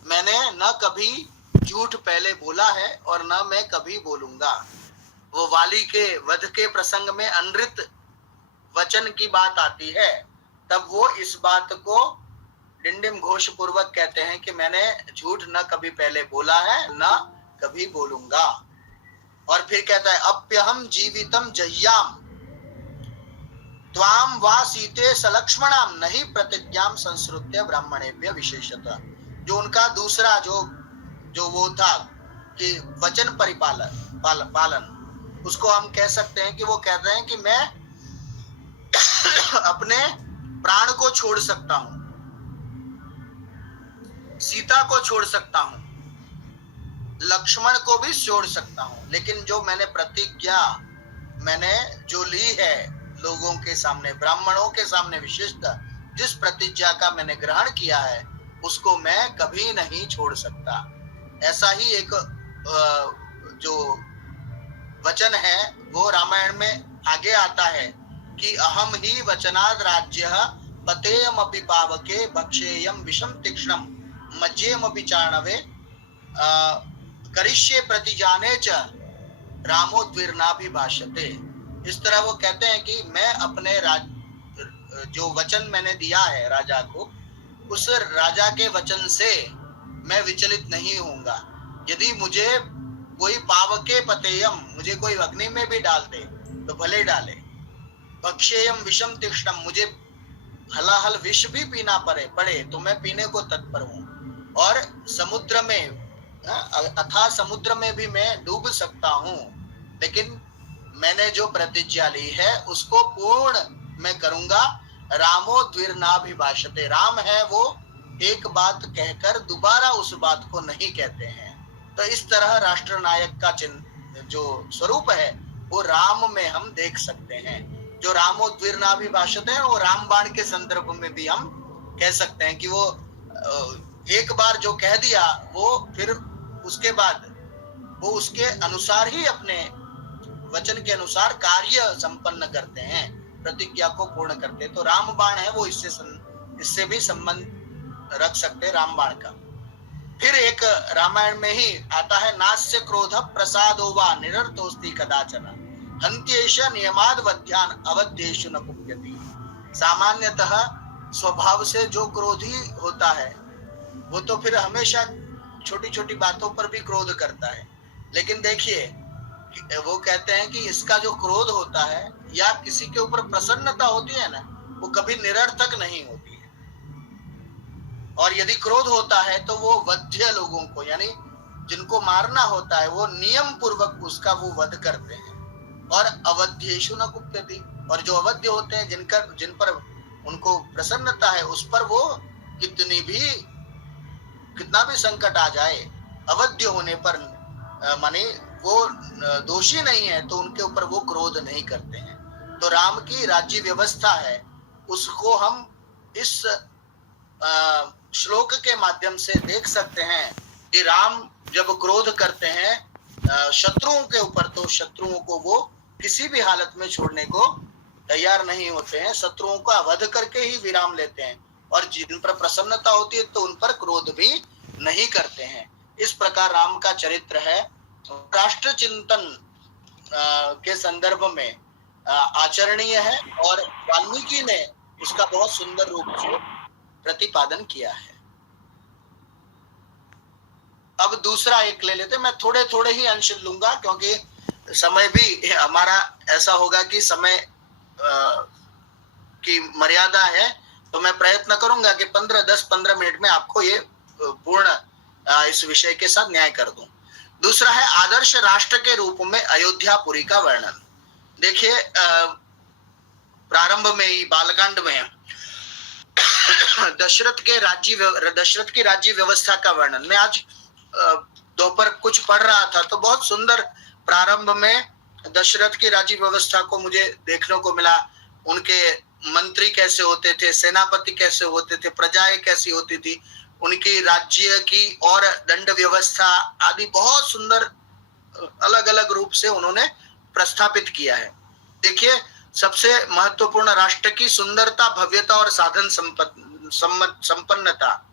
मैंने न कभी झूठ पहले बोला है और न मैं कभी बोलूंगा। वो वाली के वध के प्रसंग में अनृत वचन की बात आती है, तब वो इस बात को डिंडिम घोष पूर्वक कहते हैं कि मैंने झूठ न कभी पहले बोला है न कभी बोलूंगा। और फिर कहता है अप्यहम जीवितम जह्याम त्वाम वा सीते सलक्ष्मणाम नहीं प्रतिज्ञाम संस्कृत्य ब्राह्मणेभ्य विशेषतः। जो उनका दूसरा जो वो था कि वचन पालन, उसको हम कह सकते हैं कि वो कहते हैं कि मैं अपने प्राण को छोड़ सकता हूं, सीता को छोड़ सकता हूं, लक्ष्मण को भी छोड़ सकता हूं, लेकिन जो मैंने प्रतिज्ञा मैंने जो ली है लोगों के सामने, ब्राह्मणों के सामने विशेषतः जिस प्रतिज्ञा का मैंने ग्रहण किया है उसको मैं कभी नहीं छोड़ सकता। ऐसा ही एक जो वचन है वो रामायण में आगे आता है कि अहम ही वचनाद राज्य पतेयमपि पावके भक्षेयम विषम तीक्ष्णम मज्जेमपि चाणवे करिष्ये प्रतिजाने च रामोद्विर्नाभिभाषते। इस तरह वो कहते हैं कि मैं अपने जो वचन मैंने दिया है राजा को, उस राजा के वचन से मैं विचलित नहीं होऊंगा। यदि मुझे कोई पावके पतेयम, मुझे कोई अग्नि में भी डाल दे तो भले डाले, भक्षेयम विषम तीक्ष्णम, मुझे हलाहल विष भी पीना पड़े तो मैं पीने को तत्पर हूँ। और समुद्र में अथाह समुद्र में भी मैं डूब सकता हूँ, लेकिन मैंने जो प्रतिज्ञा ली है उसको पूर्ण मैं करूंगा। रामो द्विर्नाभिभाषते, राम है वो एक बात कहकर दोबारा उस बात को नहीं कहते हैं। तो इस तरह राष्ट्र नायक का जो स्वरूप है वो राम में हम देख सकते हैं। जो रामो द्विर्नाभिभाषते हैं वो रामबाण के संदर्भ में भी हम कह सकते हैं कि वो एक बार जो कह दिया वो फिर उसके बाद वो उसके अनुसार ही अपने वचन के अनुसार कार्य संपन्न करते हैं, प्रतिज्ञा को पूर्ण करते हैं। तो रामबाण है वो इससे भी संबंध रख सकते रामबाण का। फिर एक रामायण में ही आता है, नास्य क्रोध प्रसादो वा निरर्थोस्ति कदाचन हन्त्येष नियमाद वध्यान अवध्येषु न कुप्यति। सामान्यतः स्वभाव से जो क्रोधी होता है वो तो फिर हमेशा छोटी छोटी बातों पर भी क्रोध करता है। लेकिन देखिए, वो कहते हैं कि इसका जो क्रोध होता है या किसी के ऊपर प्रसन्नता होती है ना, वो कभी निरर्थक नहीं होती है। और यदि क्रोध होता है तो वो वध्य लोगों को, यानी जिनको मारना होता है, वो नियम पूर्वक उसका वो वध करते हैं। और अवध्येषु न कुप्यति, और जो अवध्य होते हैं, जिन पर उनको प्रसन्नता है, उस पर वो कितना भी संकट आ जाए, अवध्य होने पर माने वो दोषी नहीं है, तो उनके ऊपर वो क्रोध नहीं करते हैं। तो राम की राज्य व्यवस्था है, उसको हम इस श्लोक के माध्यम से देख सकते हैं कि राम जब क्रोध करते हैं शत्रुओं के ऊपर, तो शत्रुओं को वो किसी भी हालत में छोड़ने को तैयार नहीं होते हैं, शत्रुओं का वध करके ही विराम लेते हैं। और जिन पर प्रसन्नता होती है तो उन पर क्रोध भी नहीं करते हैं। इस प्रकार राम का चरित्र है। राष्ट्र चिंतन के संदर्भ में आचरणीय है, और वाल्मीकि ने उसका बहुत सुंदर रूप से प्रतिपादन किया है। अब दूसरा एक ले लेते, मैं थोड़े थोड़े ही अंश लूंगा, क्योंकि समय भी हमारा ऐसा होगा कि समय की मर्यादा है। तो मैं प्रयत्न करूंगा कि 10-15 मिनट में आपको ये पूर्ण इस विषय के साथ न्याय कर दूं। दूसरा है आदर्श राष्ट्र के रूप में अयोध्यापुरी का वर्णन। देखिए, प्रारंभ में ही बालकांड में दशरथ की राज्य व्यवस्था का वर्णन, मैं आज दोपहर कुछ पढ़ रहा था तो बहुत सुंदर प्रारंभ में दशरथ की राज्य व्यवस्था को मुझे देखने को मिला। उनके मंत्री कैसे होते थे, सेनापति कैसे होते थे, प्रजाएं कैसी होती थी, उनकी राज्य की और दंड व्यवस्था आदि बहुत सुंदर अलग अलग रूप से उन्होंने प्रस्थापित किया है। देखिए, सबसे महत्वपूर्ण राष्ट्र की सुंदरता, भव्यता और साधन संपन्नता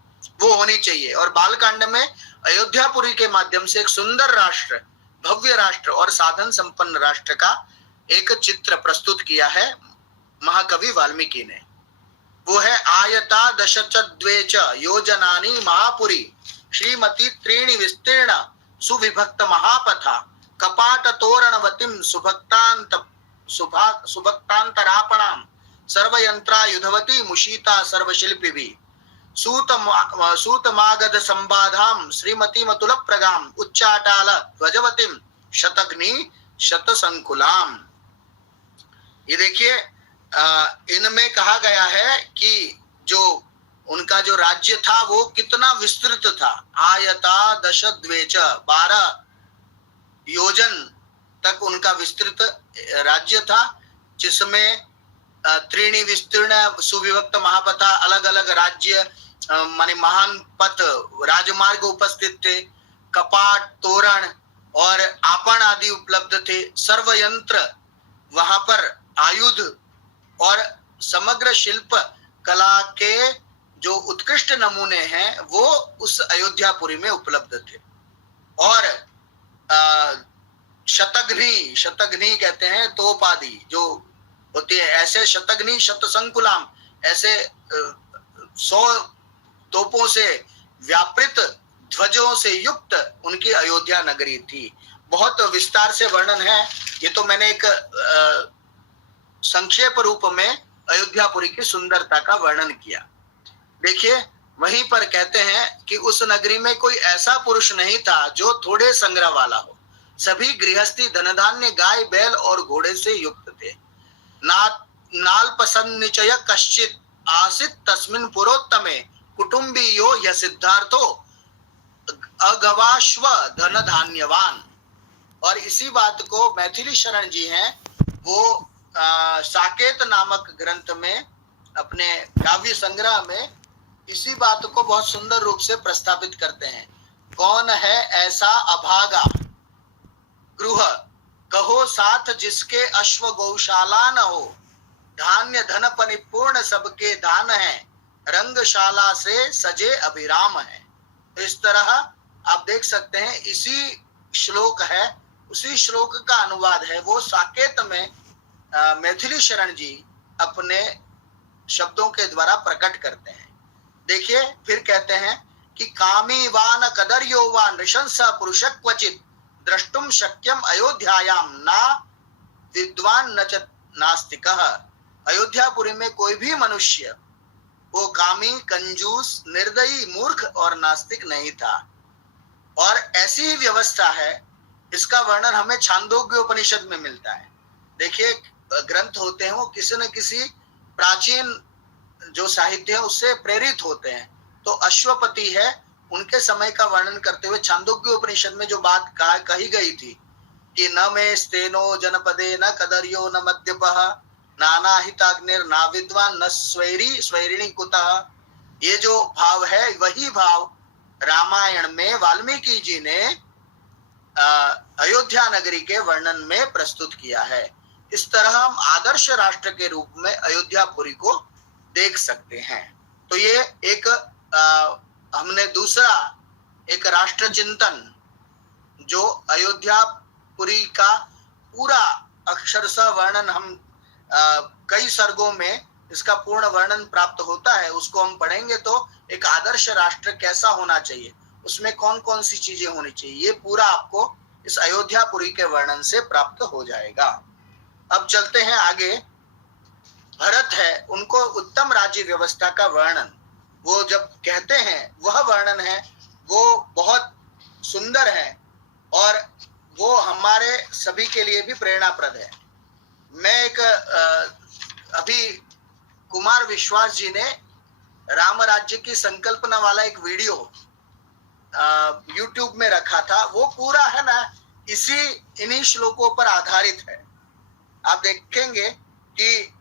वो होनी चाहिए। और बालकांड में अयोध्यापुरी के माध्यम से एक सुंदर राष्ट्र, भव्य राष्ट्र और साधन संपन्न राष्ट्र का एक चित्र प्रस्तुत किया है महाकवि वाल्मीकि ने। वो है आयता दशचद्वेच योजनानि महापुरी श्रीमती त्रीणि विस्तीर्ण सुविभक्त महापथा कपाट तोरणवतीं सुभक्तांतरापणां सर्वयंत्रायुधवती मुषिता सर्वशिल्पिभिः सूतमागध संबाधां श्रीमती मतुल प्रगाम उच्चाटाल ध्वजवतीं शतग्नि शतसंकुलाम। ये देखिए, इनमें कहा गया है कि जो उनका जो राज्य था वो कितना विस्तृत था। आयता दशद्वेच 12 योजन तक उनका विस्तृत राज्य था, जिसमें त्रीणी विस्तीर्ण सुविभक्त महापथा, अलग अलग राज्य माने महान पथ राजमार्ग उपस्थित थे, कपाट तोरण और आपण आदि उपलब्ध थे, सर्वयंत्र वहां पर आयुध और समग्र शिल्प कला के जो उत्कृष्ट नमूने हैं वो उस अयोध्यापुरी में उपलब्ध थे। और शतघ्नि कहते हैं तोप आदि जो होती है, ऐसे शतघ्नि शतसंकुलाम, ऐसे 100 तोपों से व्यापृत ध्वजों से युक्त उनकी अयोध्या नगरी थी। बहुत विस्तार से वर्णन है, ये तो मैंने एक संक्षेप रूप में अयोध्यापुरी की सुंदरता का वर्णन किया। देखिए, वहीं पर कहते हैं कि उस नगरी में कोई ऐसा पुरुष नहीं था जो थोड़े संग्रह वाला हो, सभी गृहस्थी धनधान्य गाय बैल और घोड़े से युक्त थे। नाल्पसन्निचय कश्चित आसित तस्मिन् पुरोत्तमे कुटुंबी यो यह सिद्धार्थो अगवाश्व धन धान्यवान। और इसी बात को मैथिली शरण जी हैं, वो साकेत नामक ग्रंथ में अपने काव्य संग्रह में इसी बात को बहुत सुंदर रूप से प्रस्तावित करते हैं। कौन है ऐसा अभागा गृह कहो साथ जिसके अश्व गौशाला न हो, धान्य धन परिपूर्ण सबके दान है, रंगशाला से सजे अभिराम है। तो इस तरह आप देख सकते हैं, इसी श्लोक है, उसी श्लोक का अनुवाद है, वो साकेत में मैथिली शरण जी अपने शब्दों के द्वारा प्रकट करते हैं। देखिए, फिर कहते हैं कि कामी वा न कदर्यो वा नृशंस पुरुष क्वचित द्रष्टुम शक्यम अयोध्यायाम ना विद्वान न च नास्तिकः। अयोध्यापुरी में कोई भी मनुष्य वो कामी, कंजूस, निर्दयी, मूर्ख और नास्तिक नहीं था। और ऐसी ही व्यवस्था है, इसका वर्णन हमें छांदोग्य उपनिषद में मिलता है। देखिए, ग्रंथ होते हैं वो किसी न किसी प्राचीन जो साहित्य है उससे प्रेरित होते हैं। तो अश्वपति है, उनके समय का वर्णन करते हुए छांदोग्य उपनिषद में जो बात कही गई थी कि न मे स्तेनो जनपदे न कदर्यो न मद्यपः नानाहिताग्निर ना विद्वान न स्वैरिणी कुतः, ये जो भाव है वही भाव रामायण में वाल्मीकि जी ने अयोध्या नगरी के वर्णन में प्रस्तुत किया है। इस तरह हम आदर्श राष्ट्र के रूप में अयोध्यापुरी को देख सकते हैं। तो ये एक हमने दूसरा एक राष्ट्र चिंतन जो अयोध्यापुरी का पूरा अक्षरशः वर्णन हम कई सर्गों में इसका पूर्ण वर्णन प्राप्त होता है, उसको हम पढ़ेंगे तो एक आदर्श राष्ट्र कैसा होना चाहिए, उसमें कौन कौन सी चीजें होनी चाहिए, ये पूरा आपको इस अयोध्यापुरी के वर्णन से प्राप्त हो जाएगा। अब चलते हैं आगे। भरत है, उनको उत्तम राज्य व्यवस्था का वर्णन वो जब कहते हैं, वह वर्णन है वो बहुत सुंदर है और वो हमारे सभी के लिए भी प्रेरणाप्रद है। मैं एक अभी कुमार विश्वास जी ने राम राज्य की संकल्पना वाला एक वीडियो YouTube में रखा था, वो पूरा है ना इन्हीं श्लोकों पर आधारित है। आप देखेंगे कि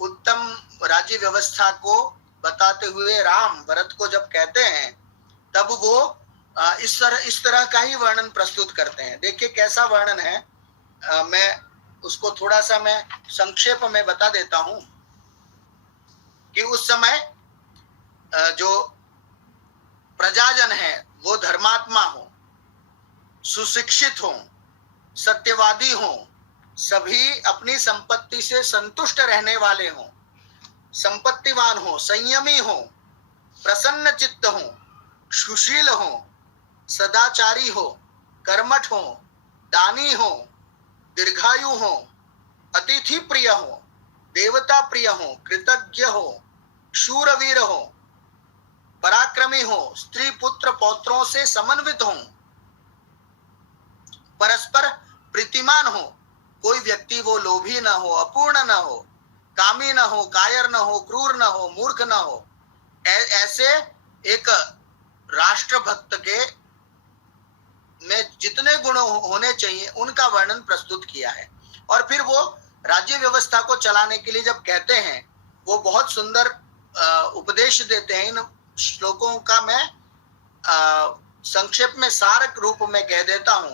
उत्तम राज्य व्यवस्था को बताते हुए राम भरत को जब कहते हैं तब वो इस तरह का ही वर्णन प्रस्तुत करते हैं। देखिए कैसा वर्णन है, मैं उसको थोड़ा सा मैं संक्षेप में बता देता हूं कि उस समय जो प्रजाजन है वो धर्मात्मा हो, सुशिक्षित हो, सत्यवादी हो, सभी अपनी संपत्ति से संतुष्ट रहने वाले हो, संपत्तिवान हो, संयमी हो, प्रसन्न चित्त हो, सुशील हो, सदाचारी हो, कर्मठ हो, दानी हो, दीर्घायु हो, अतिथि प्रिय हो, देवता प्रिय हो, कृतज्ञ हो, शूरवीर हो, पराक्रमी हो, स्त्री पुत्र पौत्रों से समन्वित हो, परस्पर प्रीतिमान हो, कोई व्यक्ति वो लोभी न हो, अपूर्ण न हो, कामी न हो, कायर न हो, क्रूर न हो, मूर्ख न हो। ऐसे एक राष्ट्रभक्त के में जितने गुण होने चाहिए उनका वर्णन प्रस्तुत किया है। और फिर वो राज्य व्यवस्था को चलाने के लिए जब कहते हैं वो बहुत सुंदर उपदेश देते हैं। इन श्लोकों का मैं संक्षेप में सार रूप में कह देता हूं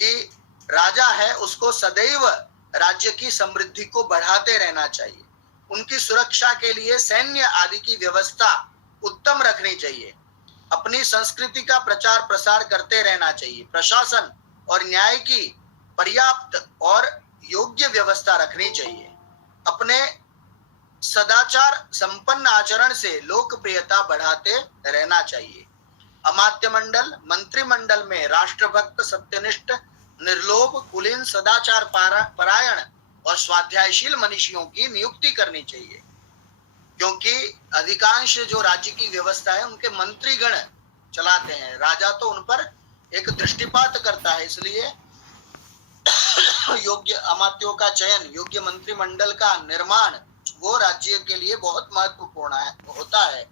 कि राजा है उसको सदैव राज्य की समृद्धि को बढ़ाते रहना चाहिए, उनकी सुरक्षा के लिए सैन्य आदि की व्यवस्था उत्तम रखनी चाहिए, अपनी संस्कृति का प्रचार प्रसार करते रहना चाहिए, प्रशासन और न्याय की पर्याप्त और योग्य व्यवस्था रखनी चाहिए, अपने सदाचार संपन्न आचरण से लोकप्रियता बढ़ाते रहना चाहिए। अमात्य मंडल, मंत्रिमंडल में राष्ट्रभक्त, सत्यनिष्ठ, निर्लोभ, कुलीन, सदाचार परायण और स्वाध्यायशील मनीषियों की नियुक्ति करनी चाहिए, क्योंकि अधिकांश जो राज्य की व्यवस्था है उनके मंत्रीगण चलाते हैं, राजा तो उन पर एक दृष्टिपात करता है। इसलिए योग्य अमात्यों का चयन, योग्य मंत्रिमंडल का निर्माण वो राज्य के लिए बहुत महत्वपूर्ण होता है।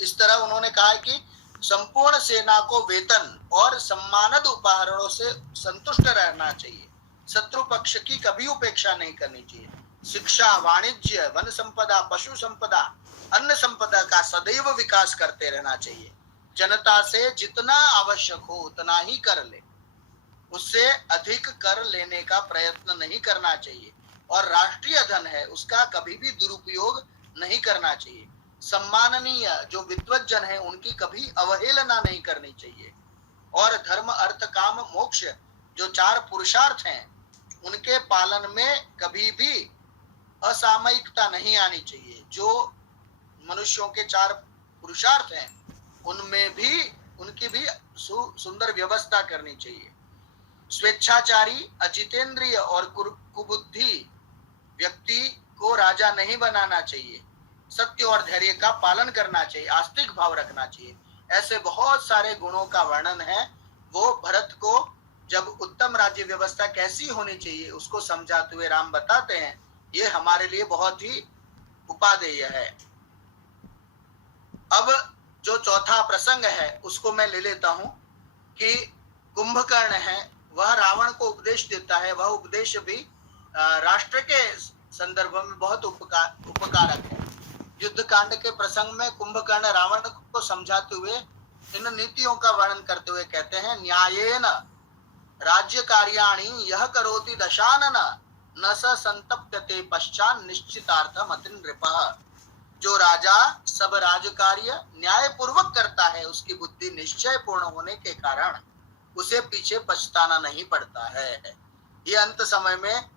इस तरह उन्होंने कहा है कि संपूर्ण सेना को वेतन और सम्मानित उपहारों से संतुष्ट रहना चाहिए, शत्रु पक्ष की कभी उपेक्षा नहीं करनी चाहिए, शिक्षा, वाणिज्य, वन संपदा, पशु संपदा, अन्न संपदा का सदैव विकास करते रहना चाहिए, जनता से जितना आवश्यक हो उतना ही कर ले, उससे अधिक कर लेने का प्रयत्न नहीं करना चाहिए, और राष्ट्रीय धन है उसका कभी भी दुरुपयोग नहीं करना चाहिए। सम्माननीय जो विद्वज्जन है उनकी कभी अवहेलना नहीं करनी चाहिए, और धर्म, अर्थ, काम, मोक्ष जो 4 पुरुषार्थ हैं उनके पालन में कभी भी असामयिकता नहीं आनी चाहिए। जो मनुष्यों के 4 पुरुषार्थ हैं उनमें भी उनकी भी सुंदर व्यवस्था करनी चाहिए। स्वेच्छाचारी, अजितेंद्रिय और कुबुद्धि व्यक्ति को राजा नहीं बनाना चाहिए। सत्य और धैर्य का पालन करना चाहिए, आस्तिक भाव रखना चाहिए। ऐसे बहुत सारे गुणों का वर्णन है। वो भरत को जब उत्तम राज्य व्यवस्था कैसी होनी चाहिए उसको समझाते हुए राम बताते हैं। ये हमारे लिए बहुत ही उपादेय है। अब जो चौथा प्रसंग है उसको मैं ले लेता हूं कि कुंभकर्ण है, वह रावण को उपदेश देता है। वह उपदेश भी राष्ट्र के संदर्भ में बहुत उपकारक है। युद्ध कांड के प्रसंग में कुंभकर्ण रावण को समझाते हुए इन नीतियों का वर्णन करते हुए कहते हैं, न्यायेन राज्य कार्याणि यह करोति दशानन न स संतप्यते पश्चात निश्चितार्थम अति नृपः। जो राजा सब राज कार्य न्याय पूर्वक करता है उसकी बुद्धि निश्चय पूर्ण होने के कारण उसे पीछे पछताना नहीं पड़ता है। ये अंत समय में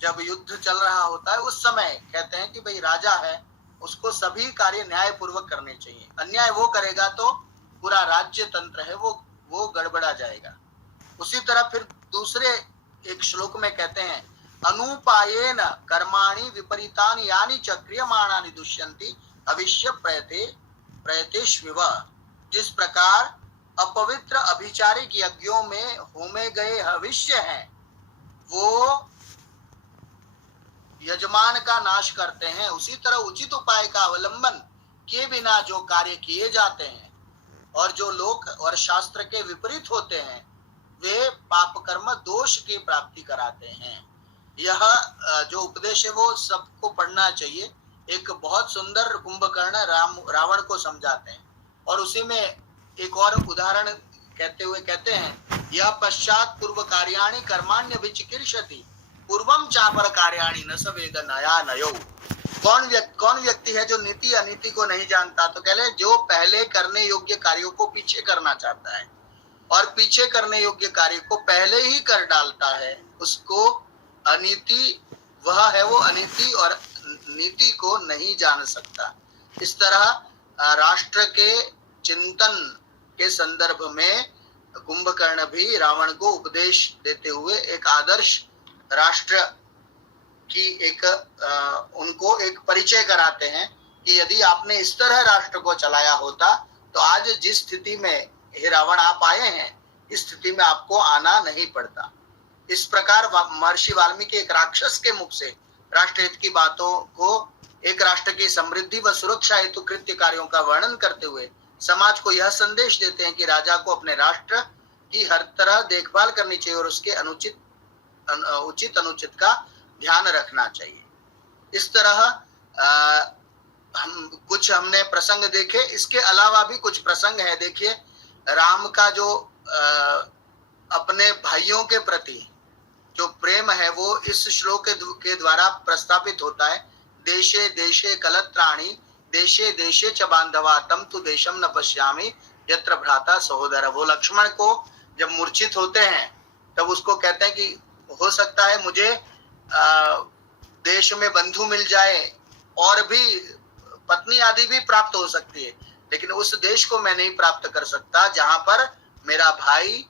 जब युद्ध चल रहा होता है उस समय कहते हैं कि भाई राजा है, उसको सभी कार्य न्याय पूर्वक करने चाहिए। अन्याय वो करेगा तो पूरा राज्य तंत्र है वो गड़बड़ा जाएगा। उसी तरह फिर दूसरे एक श्लोक में कहते हैं, अनुपायेन कर्माणि विपरीतानि यानि च क्रियमाणानि दुष्यन्ति अविश्य प्रयतेष्विव। जिस प्रकार अपवित्र अभिचारिक यज्ञों में होमे गए हविष्य हैं वो यजमान का नाश करते हैं, उसी तरह उचित उपाय का अवलंबन किए बिना जो कार्य किए जाते हैं और जो लोक और शास्त्र के विपरीत होते हैं वे पाप कर्म दोष की प्राप्ति कराते हैं। यह जो उपदेश है वो सबको पढ़ना चाहिए। एक बहुत सुंदर कुंभकर्ण रावण को समझाते हैं और उसी में एक और उदाहरण कहते हुए कहते हैं, यह पश्चात पूर्व कार्याणि कर्माण्य विचिकीर्षति पूर्वम चापर कार्याणि न स वेद नया नयो। कौन व्यक्ति है जो नीति अनीति को नहीं जानता? तो कह ले जो पहले करने योग्य कार्यों को पीछे करना चाहता है और पीछे करने योग्य कार्य को पहले ही कर डालता है, उसको अनीति वह है, वो अनीति और नीति को नहीं जान सकता। इस तरह राष्ट्र के चिंतन के संदर्भ में कुंभकर्ण भी रावण को उपदेश देते हुए एक आदर्श राष्ट्र की उनको एक परिचय कराते हैं कि यदि आपने इस तरह राष्ट्र को चलाया होता तो आज जिस स्थिति में हे रावण आप आए हैं इस स्थिति में आपको आना नहीं पड़ता। इस प्रकार महर्षि वाल्मीकि एक राक्षस के मुख से राष्ट्र हित की बातों को, एक राष्ट्र की समृद्धि व सुरक्षा हेतु कृत्य कार्यों का वर्णन करते हुए समाज को यह संदेश देते हैं कि राजा को अपने राष्ट्र की हर तरह देखभाल करनी चाहिए और उसके उचित अनुचित का ध्यान रखना चाहिए। इस तरह हमने प्रसंग देखे। इसके अलावा भी कुछ प्रसंग है। देखिए राम का जो अपने भाइयों के प्रति जो प्रेम है वो इस श्लोक के द्वारा प्रस्तापित होता है। देशे देशे कलत्राणि देशे देशे च बांधवा तम तु देशम न पश्यामि यत्र भ्राता सहोदर। वो लक्ष्मण को जब मूर्छित होते हैं तब उसको कहते हैं कि हो सकता है मुझे देश में बंधु मिल जाए और भी पत्नी आदि भी प्राप्त हो सकती है, लेकिन उस देश को मैं नहीं प्राप्त कर सकता जहां पर मेरा भाई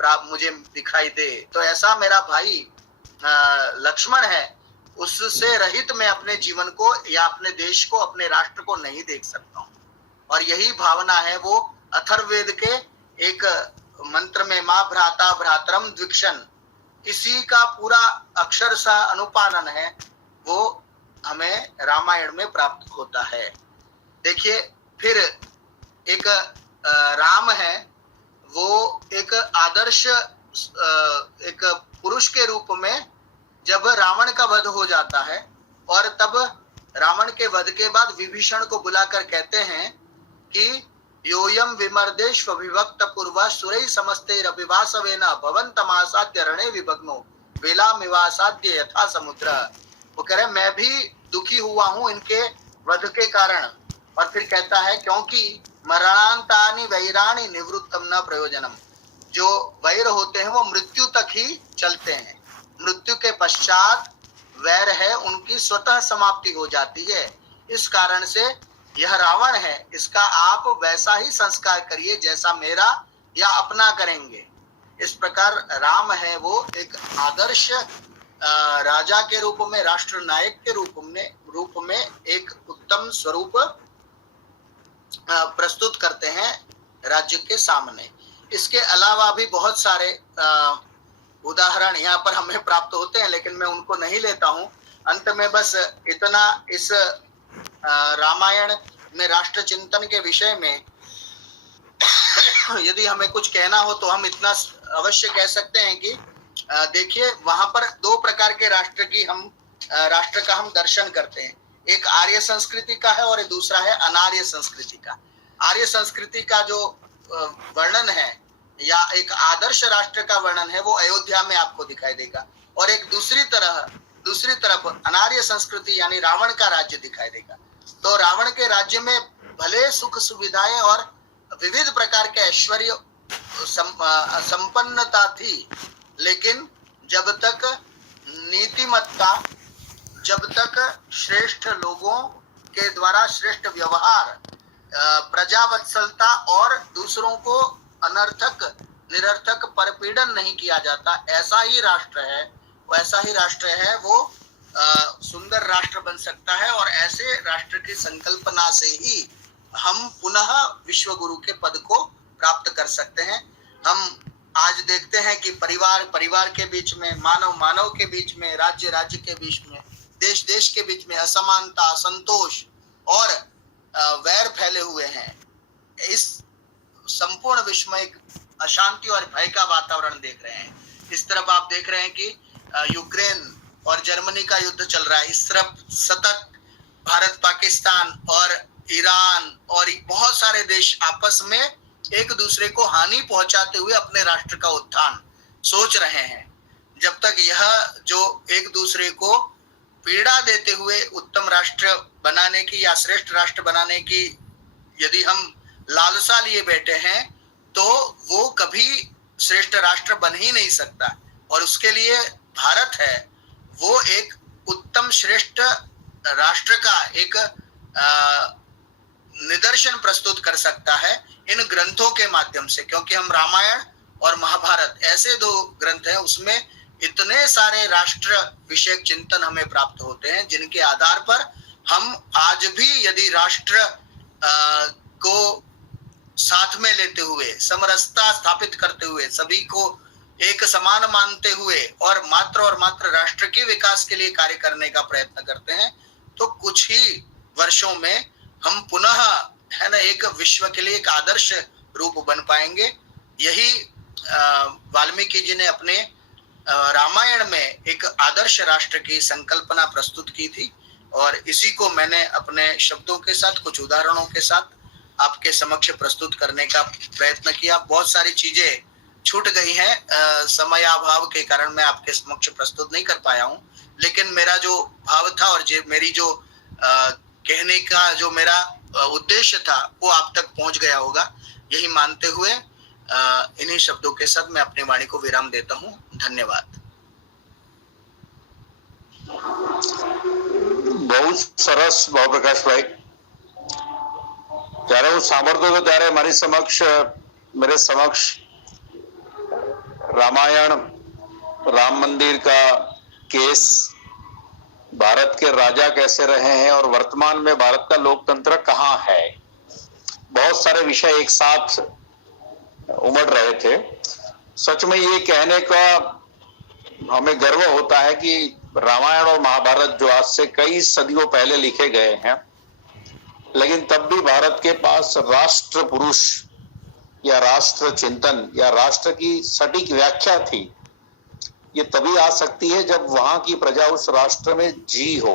मुझे दिखाई दे। तो ऐसा मेरा भाई लक्ष्मण है, उससे रहित मैं अपने जीवन को या अपने देश को, अपने राष्ट्र को नहीं देख सकता हूँ। और यही भावना है वो अथर्ववेद के एक मंत्र में माँ भ्राता भ्रातरम द्विक्षण, इसी का पूरा अक्षरशः अनुपालन है, वो हमें रामायण में प्राप्त होता है। देखिए फिर एक राम है, वो एक आदर्श एक पुरुष के रूप में जब रावण का वध हो जाता है और तब रावण के वध के बाद विभीषण को बुलाकर कहते हैं कि योयम विमर्देश्व विभक्त पूर्वा सुरै समस्ते रविवासवेन भवन्तमासाद्य रणे विभग्नो वेलामिवासाद्य यथा समुद्र। वो कह रहे मैं भी दुखी हुआ हूं इनके वध के कारण। और फिर कहता है क्योंकि मरणांतानि वैराणि निवृत्तम न प्रयोजनम, जो वैर होते हैं वो मृत्यु तक ही चलते हैं, मृत्यु के पश्चात वैर है उनकी स्वतः समाप्ति हो जाती है। इस कारण से यह रावण है, इसका आप वैसा ही संस्कार करिए जैसा मेरा या अपना करेंगे। इस प्रकार राम है वो एक आदर्श राजा के रूप में, राष्ट्र नायक के रूप में एक उत्तम स्वरूप प्रस्तुत करते हैं राज्य के सामने। इसके अलावा भी बहुत सारे उदाहरण यहाँ पर हमें प्राप्त होते हैं, लेकिन मैं उनको नहीं लेता हूँ। अंत में बस इतना इस रामायण में राष्ट्र चिंतन के विषय में यदि हमें कुछ कहना हो तो हम इतना अवश्य कह सकते हैं कि देखिए, वहां पर दो प्रकार के राष्ट्र का हम दर्शन करते हैं। एक आर्य संस्कृति का है और दूसरा है अनार्य संस्कृति का। आर्य संस्कृति का जो वर्णन है या एक आदर्श राष्ट्र का वर्णन है वो अयोध्या में आपको दिखाई देगा, और एक दूसरी तरफ अनार्य संस्कृति यानी रावण का राज्य दिखाई देगा। तो रावण के राज्य में भले सुख सुविधाएं और विविध प्रकार के ऐश्वर्य संपन्नता थी, लेकिन जब तक नीतिमत्ता, जब तक श्रेष्ठ लोगों के द्वारा श्रेष्ठ व्यवहार, प्रजावत्सलता और दूसरों को अनर्थक निरर्थक परपीड़न नहीं किया जाता, ऐसा ही राष्ट्र है वो सुंदर राष्ट्र बन सकता है। और ऐसे राष्ट्र की संकल्पना से ही हम पुनः विश्व गुरु के पद को प्राप्त कर सकते हैं। हम आज देखते हैं कि परिवार के बीच में, मानव के बीच में, राज्य के बीच में, देश के बीच में असमानता, असंतोष और वैर फैले हुए हैं। इस संपूर्ण विश्व में एक अशांति और भय का वातावरण देख रहे हैं। इस तरफ आप देख रहे हैं कि यूक्रेन और जर्मनी का युद्ध चल रहा है, इस तरफ सतत भारत, पाकिस्तान और ईरान और बहुत सारे देश आपस में एक दूसरे को हानि पहुंचाते हुए अपने राष्ट्र का उत्थान सोच रहे हैं। जब तक यह जो एक दूसरे को पीड़ा देते हुए उत्तम राष्ट्र बनाने की या श्रेष्ठ राष्ट्र बनाने की यदि हम लालसा लिए बैठे हैं, तो वो कभी श्रेष्ठ राष्ट्र बन ही नहीं सकता। और उसके लिए भारत है वो एक उत्तम श्रेष्ठ राष्ट्र का एक निदर्शन प्रस्तुत कर सकता है इन ग्रंथों के माध्यम से, क्योंकि हम रामायण और महाभारत ऐसे दो ग्रंथ हैं, उसमें इतने सारे राष्ट्र विषयक चिंतन हमें प्राप्त होते हैं, जिनके आधार पर हम आज भी यदि राष्ट्र को साथ में लेते हुए, समरसता स्थापित करते हुए, सभी को एक समान मानते हुए और मात्र राष्ट्र के विकास के लिए कार्य करने का प्रयत्न करते हैं, तो कुछ ही वर्षों में हम पुनः है ना एक विश्व के लिए एक आदर्श रूप बन पाएंगे। यही वाल्मीकि जी ने अपने रामायण में एक आदर्श राष्ट्र की संकल्पना प्रस्तुत की थी, और इसी को मैंने अपने शब्दों के साथ, कुछ उदाहरणों के साथ आपके समक्ष प्रस्तुत करने का प्रयत्न किया। बहुत सारी चीजें छूट गई हैं, समयाभाव के कारण मैं आपके समक्ष प्रस्तुत नहीं कर पाया हूं, लेकिन मेरा जो भाव था और मेरी जो कहने का जो मेरा उद्देश्य था वो आप तक पहुंच गया होगा। यही मानते हुए इन्हीं शब्दों के साथ मैं अपनी वाणी को विराम देता हूं। धन्यवाद। બહુ સરસ ભાવપ્રકાશભાઈ, જ્યારે હું સાંભળતો હતો ત્યારે मेरे समक्ष रामायण, राम मंदिर का केस, भारत के राजा कैसे रहे हैं और वर्तमान में भारत का लोकतंत्र कहाँ है, बहुत सारे विषय एक साथ उमड़ रहे थे। सच में ये कहने का हमें गर्व होता है कि रामायण और महाभारत जो आज से कई सदियों पहले लिखे गए हैं, लेकिन तब भी भारत के पास राष्ट्र पुरुष या राष्ट्र चिंतन या राष्ट्र की सटीक व्याख्या थी। ये तभी आ सकती है जब वहां की प्रजा उस राष्ट्र में जी हो।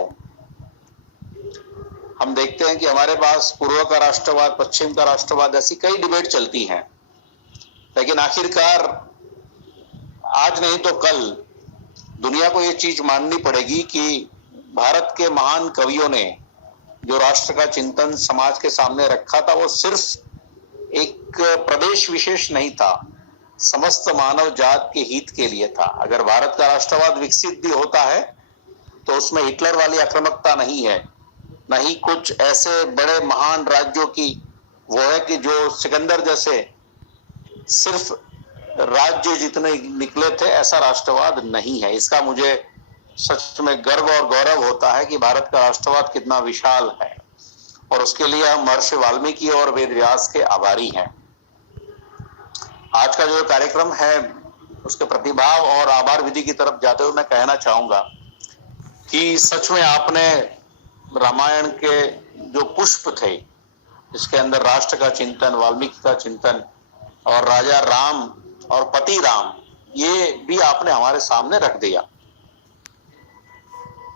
हम देखते हैं कि हमारे पास पूर्व का राष्ट्रवाद, पश्चिम का राष्ट्रवाद, ऐसी कई डिबेट चलती हैं, लेकिन आखिरकार आज नहीं तो कल दुनिया को ये चीज माननी पड़ेगी कि भारत के महान कवियों ने जो राष्ट्र का चिंतन समाज के सामने रखा था, वो सिर्फ एक प्रदेश विशेष नहीं था, समस्त मानव जात के हित के लिए था। अगर भारत का राष्ट्रवाद विकसित भी होता है तो उसमें हिटलर वाली आक्रामकता नहीं है, न ही कुछ ऐसे बड़े महान राज्यों की वो है कि जो सिकंदर जैसे सिर्फ राज्य जितने निकले थे, ऐसा राष्ट्रवाद नहीं है। इसका मुझे सच में गर्व और गौरव होता है कि भारत का राष्ट्रवाद कितना विशाल है, और उसके लिए हम महर्षि वाल्मीकि और वेद व्यास के आभारी हैं। आज का जो कार्यक्रम है उसके प्रतिभाव और आभार विधि की तरफ जाते हुए मैं कहना चाहूंगा कि सच में आपने रामायण के जो पुष्प थे, जिसके अंदर राष्ट्र का चिंतन, वाल्मीकि का चिंतन और राजा राम और पति राम, ये भी आपने हमारे सामने रख दिया।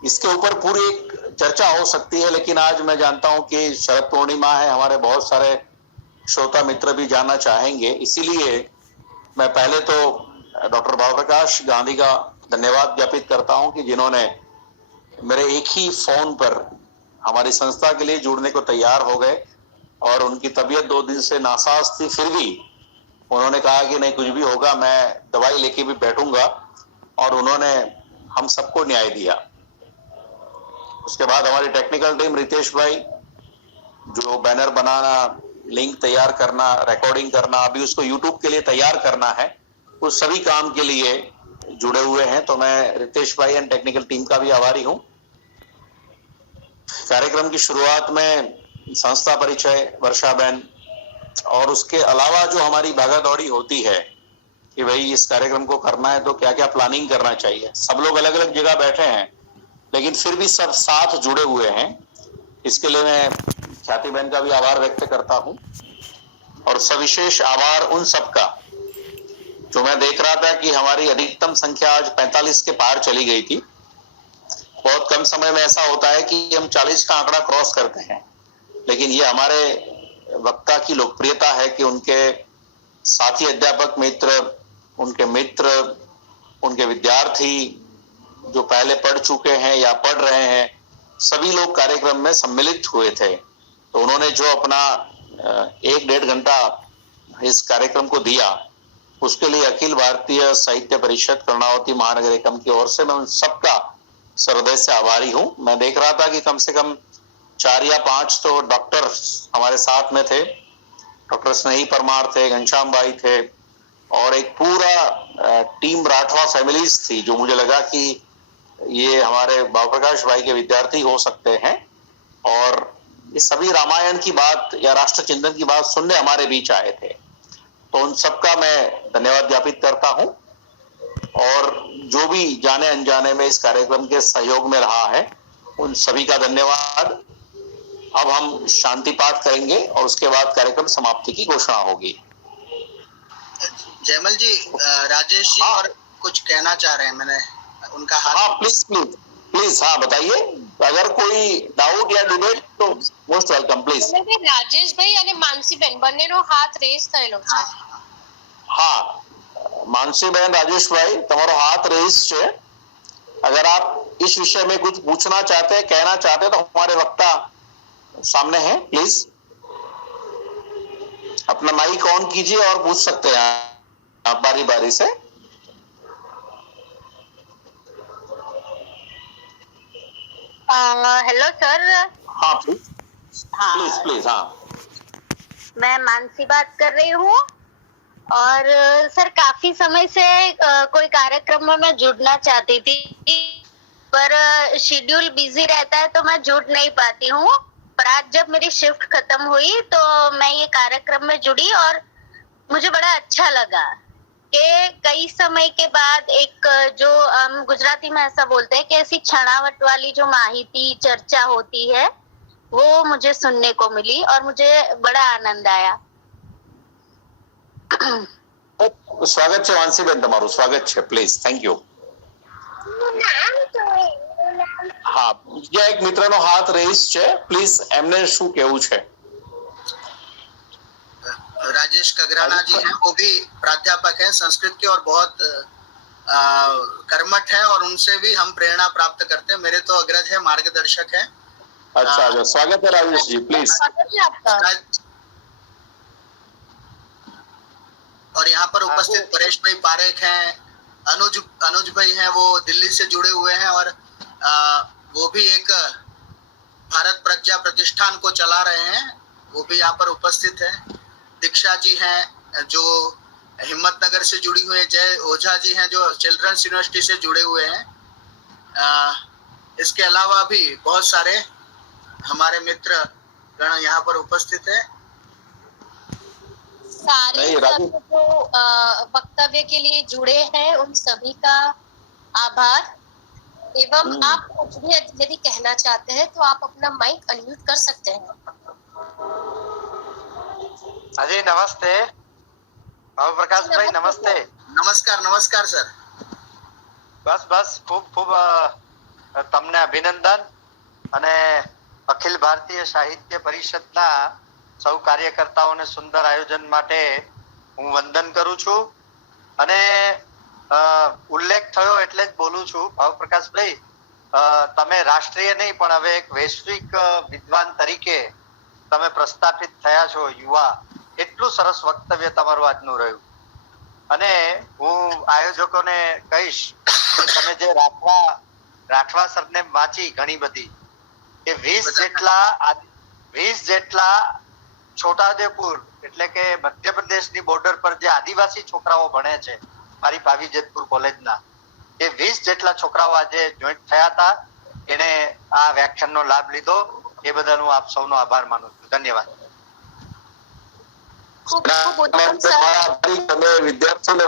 इसके ऊपर पूरी एक चर्चा हो सकती है, लेकिन आज मैं जानता हूं कि शरद पूर्णिमा है, हमारे बहुत सारे श्रोता मित्र भी जानना चाहेंगे। इसीलिए मैं पहले तो डॉक्टर भावप्रकाश गांधी का धन्यवाद ज्ञापित करता हूं कि जिन्होंने मेरे एक ही फोन पर हमारी संस्था के लिए जुड़ने को तैयार हो गए, और उनकी तबीयत 2 दिन से नासाज थी, फिर भी उन्होंने कहा कि नहीं, कुछ भी होगा, मैं दवाई लेके भी बैठूंगा, और उन्होंने हम सबको न्याय दिया। उसके बाद हमारी टेक्निकल टीम, रितेश भाई, जो बैनर बनाना, लिंक तैयार करना, रिकॉर्डिंग करना, अभी उसको यूट्यूब के लिए तैयार करना है, उस सभी काम के लिए जुड़े हुए हैं। तो मैं रितेश भाई एंड टेक्निकल टीम का भी आभारी हूं। कार्यक्रम की शुरुआत में संस्था परिचय, वर्षा बहन, और उसके अलावा जो हमारी भागा दौड़ी होती है कि भाई इस कार्यक्रम को करना है तो क्या क्या प्लानिंग करना चाहिए। सब लोग अलग अलग जगह बैठे हैं, लेकिन फिर भी सब साथ जुड़े हुए हैं। इसके लिए मैं ख्याति बहन का भी आभार व्यक्त करता हूं, और सविशेष आभार उन सबका जो मैं देख रहा था कि हमारी अधिकतम संख्या आज 45 के पार चली गई थी। बहुत कम समय में ऐसा होता है कि हम 40 का आंकड़ा क्रॉस करते हैं, लेकिन ये हमारे वक्ता की लोकप्रियता है कि उनके साथी अध्यापक मित्र, उनके मित्र, उनके विद्यार्थी जो पहले पढ़ चुके हैं या पढ़ रहे हैं, सभी लोग कार्यक्रम में सम्मिलित हुए थे। तो उन्होंने जो अपना 1-1.5 घंटा इस कार्यक्रम को दिया, उसके लिए अखिल भारतीय साहित्य परिषद कर्णावती महानगर एकम की ओर से मैं उन सबका हृदय से आभारी हूं। मैं देख रहा था कि कम से कम 4 या 5 तो डॉक्टर हमारे साथ में थे। डॉक्टर स्नेही परमार थे, घनश्याम भाई थे, और एक पूरा टीम राठवा फैमिलीज थी, जो मुझे लगा कि ये हमारे भावप्रकाश भाई के विद्यार्थी हो सकते हैं, और ये सभी रामायण की बात या राष्ट्र चिंतन की बात सुनने हमारे बीच आए थे। तो उन सबका मैं धन्यवाद ज्ञापित करता हूं, और जो भी जाने अनजाने में इस कार्यक्रम के सहयोग में रहा है, उन सभी का धन्यवाद। अब हम शांति पाठ करेंगे और उसके बाद कार्यक्रम समाप्ति की घोषणा होगी। जयमल जी, राजेश जी और कुछ कहना चाह रहे हैं, मैंने उनका हाथ। हाँ, प्लीज, हाँ बताइए। अगर कोई डाउट या डिबेट तो मोस्ट वेलकम, प्लीज। રાજેશ ભાઈ અને માનસીબેન બંનેનો હાથ રેસ થયેલો છે। હા, માનસીબેન, રાજેશભાઈ, તમારો હાથ રેસ છે। अगर आप इस विषय में कुछ पूछना चाहते हैं, कहना चाहते हैं, तो हमारे वक्ता सामने हैं, प्लीज अपना माइक ऑन कीजिए और पूछ सकते हैं आप बारी बारी से। Hello sir. हाँ प्लीज। हाँ, मैं मानसी बात कर रही हूँ, और सर काफी समय से कोई कार्यक्रम में मैं जुड़ना चाहती थी, पर शेड्यूल बिजी रहता है तो मैं जुड़ नहीं पाती हूँ। पर आज जब मेरी शिफ्ट खत्म हुई तो मैं ये कार्यक्रम में जुड़ी, और मुझे बड़ा अच्छा लगा कि कई समय के बाद एक जो हम गुजराती में ऐसा बोलते हैं कि ऐसी छणावट वाली जो माहिती चर्चा होती है, वो मुझे सुनने को मिली और मुझे बड़ा आनंद आया। स्वागत છે વાંસીબેન, તમારું સ્વાગત છે, પ્લીઝ, થેન્ક યુ। હા, બીજા એક મિત્રનો હાથ રેઇઝ છે, પ્લીઝ, એમને શું કહેવું છે? राजेश कगराना जी हैं, वो भी प्राध्यापक हैं संस्कृत के, और बहुत कर्मठ हैं, और उनसे भी हम प्रेरणा प्राप्त करते हैं। मेरे तो अग्रज है, मार्गदर्शक हैं। अच्छा, स्वागत है राजेश जी, प्लीज। और यहाँ पर उपस्थित परेश भाई पारेख हैं, अनुज भाई हैं, वो दिल्ली से जुड़े हुए हैं, और वो भी एक भारत प्रज्ञा प्रतिष्ठान को चला रहे हैं, वो भी यहाँ पर उपस्थित है। दीक्षा जी हैं जो हिम्मतनगर से जुड़ी हुई है, जय ओझा जी हैं जो चिल्ड्रंस यूनिवर्सिटी से जुड़े हुए हैं। इसके अलावा भी बहुत सारे हमारे मित्र गण यहाँ पर उपस्थित है। सारे जो वक्तव्य के लिए जुड़े हैं उन सभी का आभार। एवं आप कुछ भी यदि कहना चाहते हैं तो आप अपना माइक अनम्यूट कर सकते हैं। अजय नमस्ते, प्रकाश भाई नमस्ते। नमस्कार नमस्कार सर। બસ ખૂબ ખૂબ તમને અભિનંદન અને અખિલ ભારતીય સાહિત્ય પરિષદના સૌ કાર્યકર્તાઓને સુંદર આયોજન માટે હું વંદન કરું છું અને ઉલ્લેખ થયો એટલે જ બોલું છું ભાવપ્રકાશભાઈ, તમે રાષ્ટ્રીય નહીં પણ હવે એક વૈશ્વિક વિદ્વાન તરીકે તમે પ્રસ્થાપિત થયા છો યુવા, એટલું સરસ વક્તવ્ય તમારું આજનું રહ્યું અને હું આયોજકોને કહીશ તમે જે રાઠવા સરને વાંચી ઘણી બધી કે 20 જેટલા છોટાઉદેપુર એટલે કે મધ્યપ્રદેશની બોર્ડર પર જે આદિવાસી છોકરાઓ ભણે છે મારી ભાવી જેતપુર કોલેજના, એ 20 જેટલા છોકરાઓ આજે જોઈન્ટ થયા હતા, એને આ વ્યાખ્યાનનો લાભ લીધો, એ બદલ હું આપ સૌનો આભાર માનું છું. ધન્યવાદ. તમે વિદ્યાર્થીઓને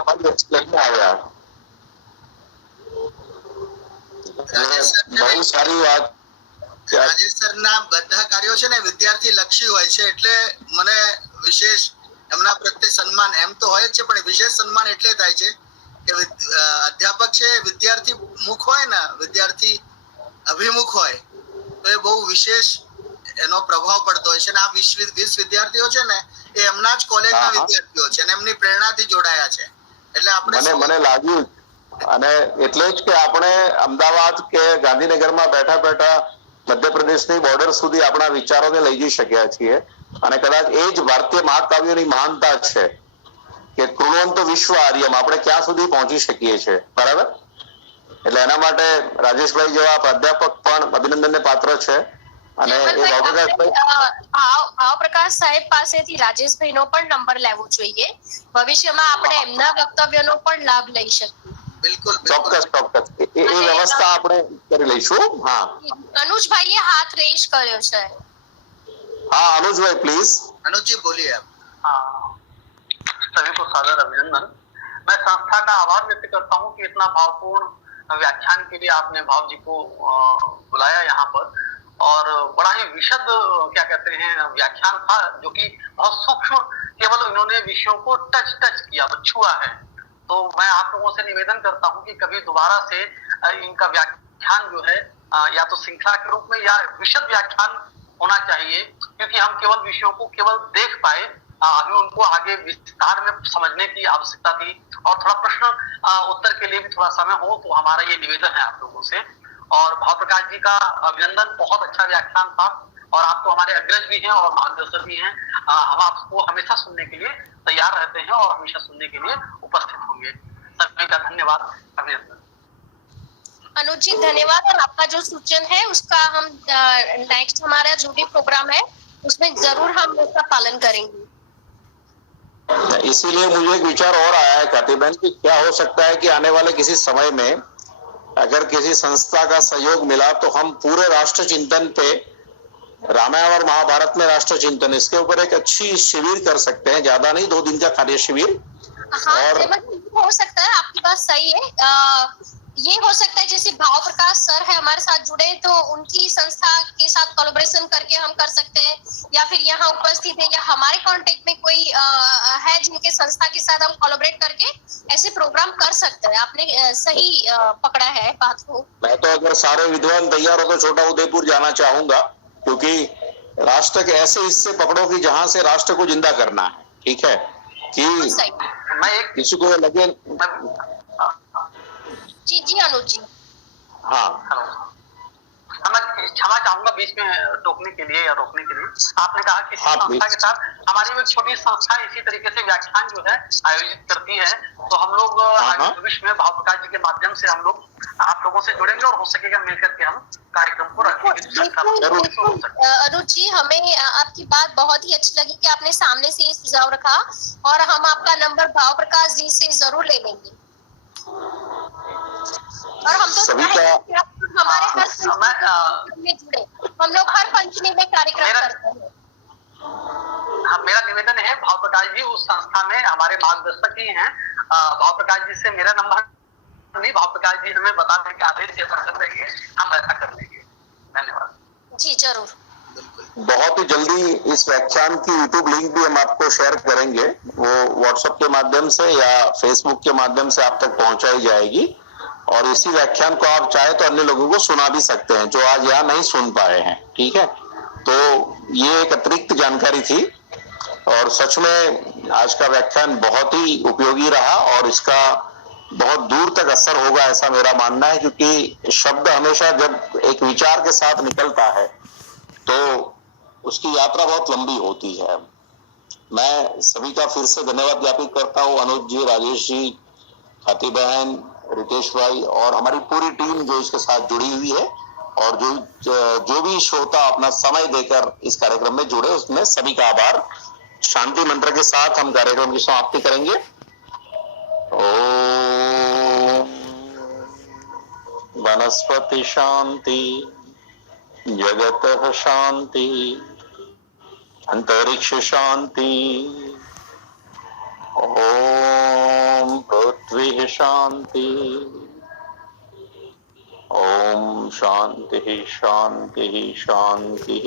લઈને આવ્યા, બહુ સારી વાત. રાજેશ સર ના બધા કાર્યો છે ને વિદ્યાર્થી લક્ષી હોય છે, એટલે મને વિશેષ એમના પ્રત્યે સન્માન એમ તો હોય જ છે, પણ વિશેષ સન્માન એટલે થાય છે કે અધ્યાપક છે વિદ્યાર્થી મુખ હોય ને, વિદ્યાર્થી અભિમુખ હોય તો એ બહુ વિશેષ એનો પ્રભાવ પડતો હોય છે. અને આ 20 વિદ્યાર્થીઓ છે ને એ એમના જ કોલેજના વિદ્યાર્થીઓ છે અને એમની પ્રેરણાથી જોડાયા છે. એટલે આપણે મને લાગ્યું અને એટલે જ કે આપણે અમદાવાદ કે ગાંધીનગરમાં બેઠા બેઠા મધ્યપ્રદેશની બોર્ડર સુધી આપણા વિચારોને લઈ જઈ શક્યા છીએ અને કદાચ એ જ ભારતીય મહાકાવ્યોની મહાનતા છે કે કૃણવંત વિશ્વ આર્યમ આપણે ક્યાં સુધી પહોંચી શકીએ છીએ. બરાબર? એટલે એના માટે રાજેશભાઈ જેવા પ્રાધ્યાપક પણ અભિનંદનને પાત્ર છે. અને એ ભાવપ્રકાશ સાહેબ પાસેથી રાજેશભાઈનો પણ નંબર લેવો જોઈએ, ભવિષ્યમાં આપણે એમના વક્તવ્યનો પણ લાભ લઈ શકીએ. બિલકુલ ચોક્કસ એ વ્યવસ્થા આપણે કરી લઈશું. हाँ, अनुजभाई हाथ रेज કર્યો છે. हाँ अनुजभाई प्लीज. अनुज जी बोलिए आप. सभी को सादर अभिनंदन। मैं संस्था का आभार व्यक्त करता हूँ कि इतना भावपूर्ण व्याख्यान के लिए आपने भाव जी को बुलाया यहाँ पर, और बड़ा ही विशद क्या कहते हैं व्याख्यान था, जो कि बहुत सूक्ष्म, केवल इन्होंने विषयों को टच किया, छुआ है। तो मैं आप लोगों से निवेदन करता हूं कि कभी दोबारा से इनका व्याख्यान जो है या तो श्रृंखला के रूप में या विशद व्याख्यान होना चाहिए, क्योंकि हम केवल विषयों को केवल देख पाए, अभी उनको आगे विस्तार में समझने की आवश्यकता थी, और थोड़ा प्रश्न उत्तर के लिए भी थोड़ा समय हो, तो हमारा ये निवेदन है आप लोगों से। और भावप्रकाश जी का अभिनंदन, बहुत अच्छा व्याख्यान था, और आप तो हमारे अग्रज भी हैं और मार्गदर्शक भी हैं। हम आपको हमेशा सुनने के लिए तैयार रहते हैं और हमेशा सुनने के लिए उपस्थित होंगे। सभी का धन्यवाद, अभिनंदन। अनुज जी धन्यवाद, और आपका जो सूचन है उसका हम नेक्स्ट हमारा जो भी प्रोग्राम है उसमें जरूर हम उसका पालन करेंगे। इसीलिए मुझे एक विचार और आया है खाती बहन कि क्या हो सकता है कि आने वाले किसी समय में अगर किसी संस्था का सहयोग मिला तो हम पूरे राष्ट्र चिंतन पे, रामायण और महाभारत में राष्ट्र चिंतन, इसके ऊपर एक अच्छी शिविर कर सकते हैं, ज्यादा नहीं 2 दिन का कार्य शिविर। हाँ, और हो सकता है, आपकी बात सही है। ये हो सकता है जैसे भावप्रकाश सर है हमारे साथ जुड़े तो उनकी संस्था के साथ कोलैबोरेशन करके हम कर सकते हैं, या फिर यहाँ उपस्थित है या हमारे कांटेक्ट में कोई है जिनके संस्था के साथ हम कोलैबोरेट करके ऐसे प्रोग्राम कर सकते हैं। आपने सही पकड़ा है बात को। मैं तो अगर सारे विद्वान तैयार हो तो छोटा उदयपुर जाना चाहूंगा, क्योंकि राष्ट्र के ऐसे हिस्से पकड़ो कि जहां से राष्ट्र को जिंदा करना है। ठीक है कि मैं एक किसी को लगे। जी अनुज जी। हाँ मैं क्षमा चाहूंगा बीच में टोकने के लिए या रोकने के लिए। आपने कहा कि संस्था के साथ हमारी एक छोटी संस्था इसी तरीके से व्याख्यान जो है आयोजित करती है, तो हम लोग आगे भविष्य में भाव प्रकाश जी के माध्यम से हम लोग आप लोगों से जुड़ेंगे और हो सकेगा मिलकर के हम कार्यक्रम को रखेंगे। अनुज जी, हमें आपकी बात बहुत ही अच्छी लगी कि आपने सामने से ये सुझाव रखा, और हम आपका नंबर भाव प्रकाश जी से जरूर ले लेंगे। और हम तो हमारे हर पंचमी में जुड़े, हम लोग हर पंचमी में कार्यक्रम करते हैं। मेरा निवेदन है, भाव प्रकाश जी उस संस्था में हमारे मार्गदर्शक ही हैं। भाव प्रकाश जी से मेरा नंबर नहीं, भाव प्रकाश जी हमें बता दें कि आदेश ऐसा कर देंगे, हम ऐसा कर लेंगे। धन्यवाद जी, जरूर। बहुत ही जल्दी इस व्याख्यान की यूट्यूब लिंक भी हम आपको शेयर करेंगे, वो व्हाट्सएप के माध्यम से या फेसबुक के माध्यम से आप तक पहुंचाई जाएगी। और इसी व्याख्यान को आप चाहे तो अन्य लोगों को सुना भी सकते हैं जो आज यहाँ नहीं सुन पाए हैं। ठीक है, तो ये एक अतिरिक्त जानकारी थी और सच में आज का व्याख्यान बहुत ही उपयोगी रहा और इसका बहुत दूर तक असर होगा ऐसा मेरा मानना है, क्योंकि शब्द हमेशा जब एक विचार के साथ निकलता है तो उसकी यात्रा बहुत लंबी होती है। मैं सभी का फिर से धन्यवाद ज्ञापित करता हूँ, अनुज जी, राजेश जी, खाती बहन, रितेश भाई और हमारी पूरी टीम जो इसके साथ जुड़ी हुई है, और जो भी श्रोता अपना समय देकर इस कार्यक्रम में जुड़े उसमें सभी का आभार। शांति मंत्र के साथ हम कार्यक्रम की समाप्ति करेंगे। ओम वनस्पति शांति, जगतः शांति, अंतरिक्ष शांति, ओम पृथ्वी शांति, ओम शांति शांति शांति।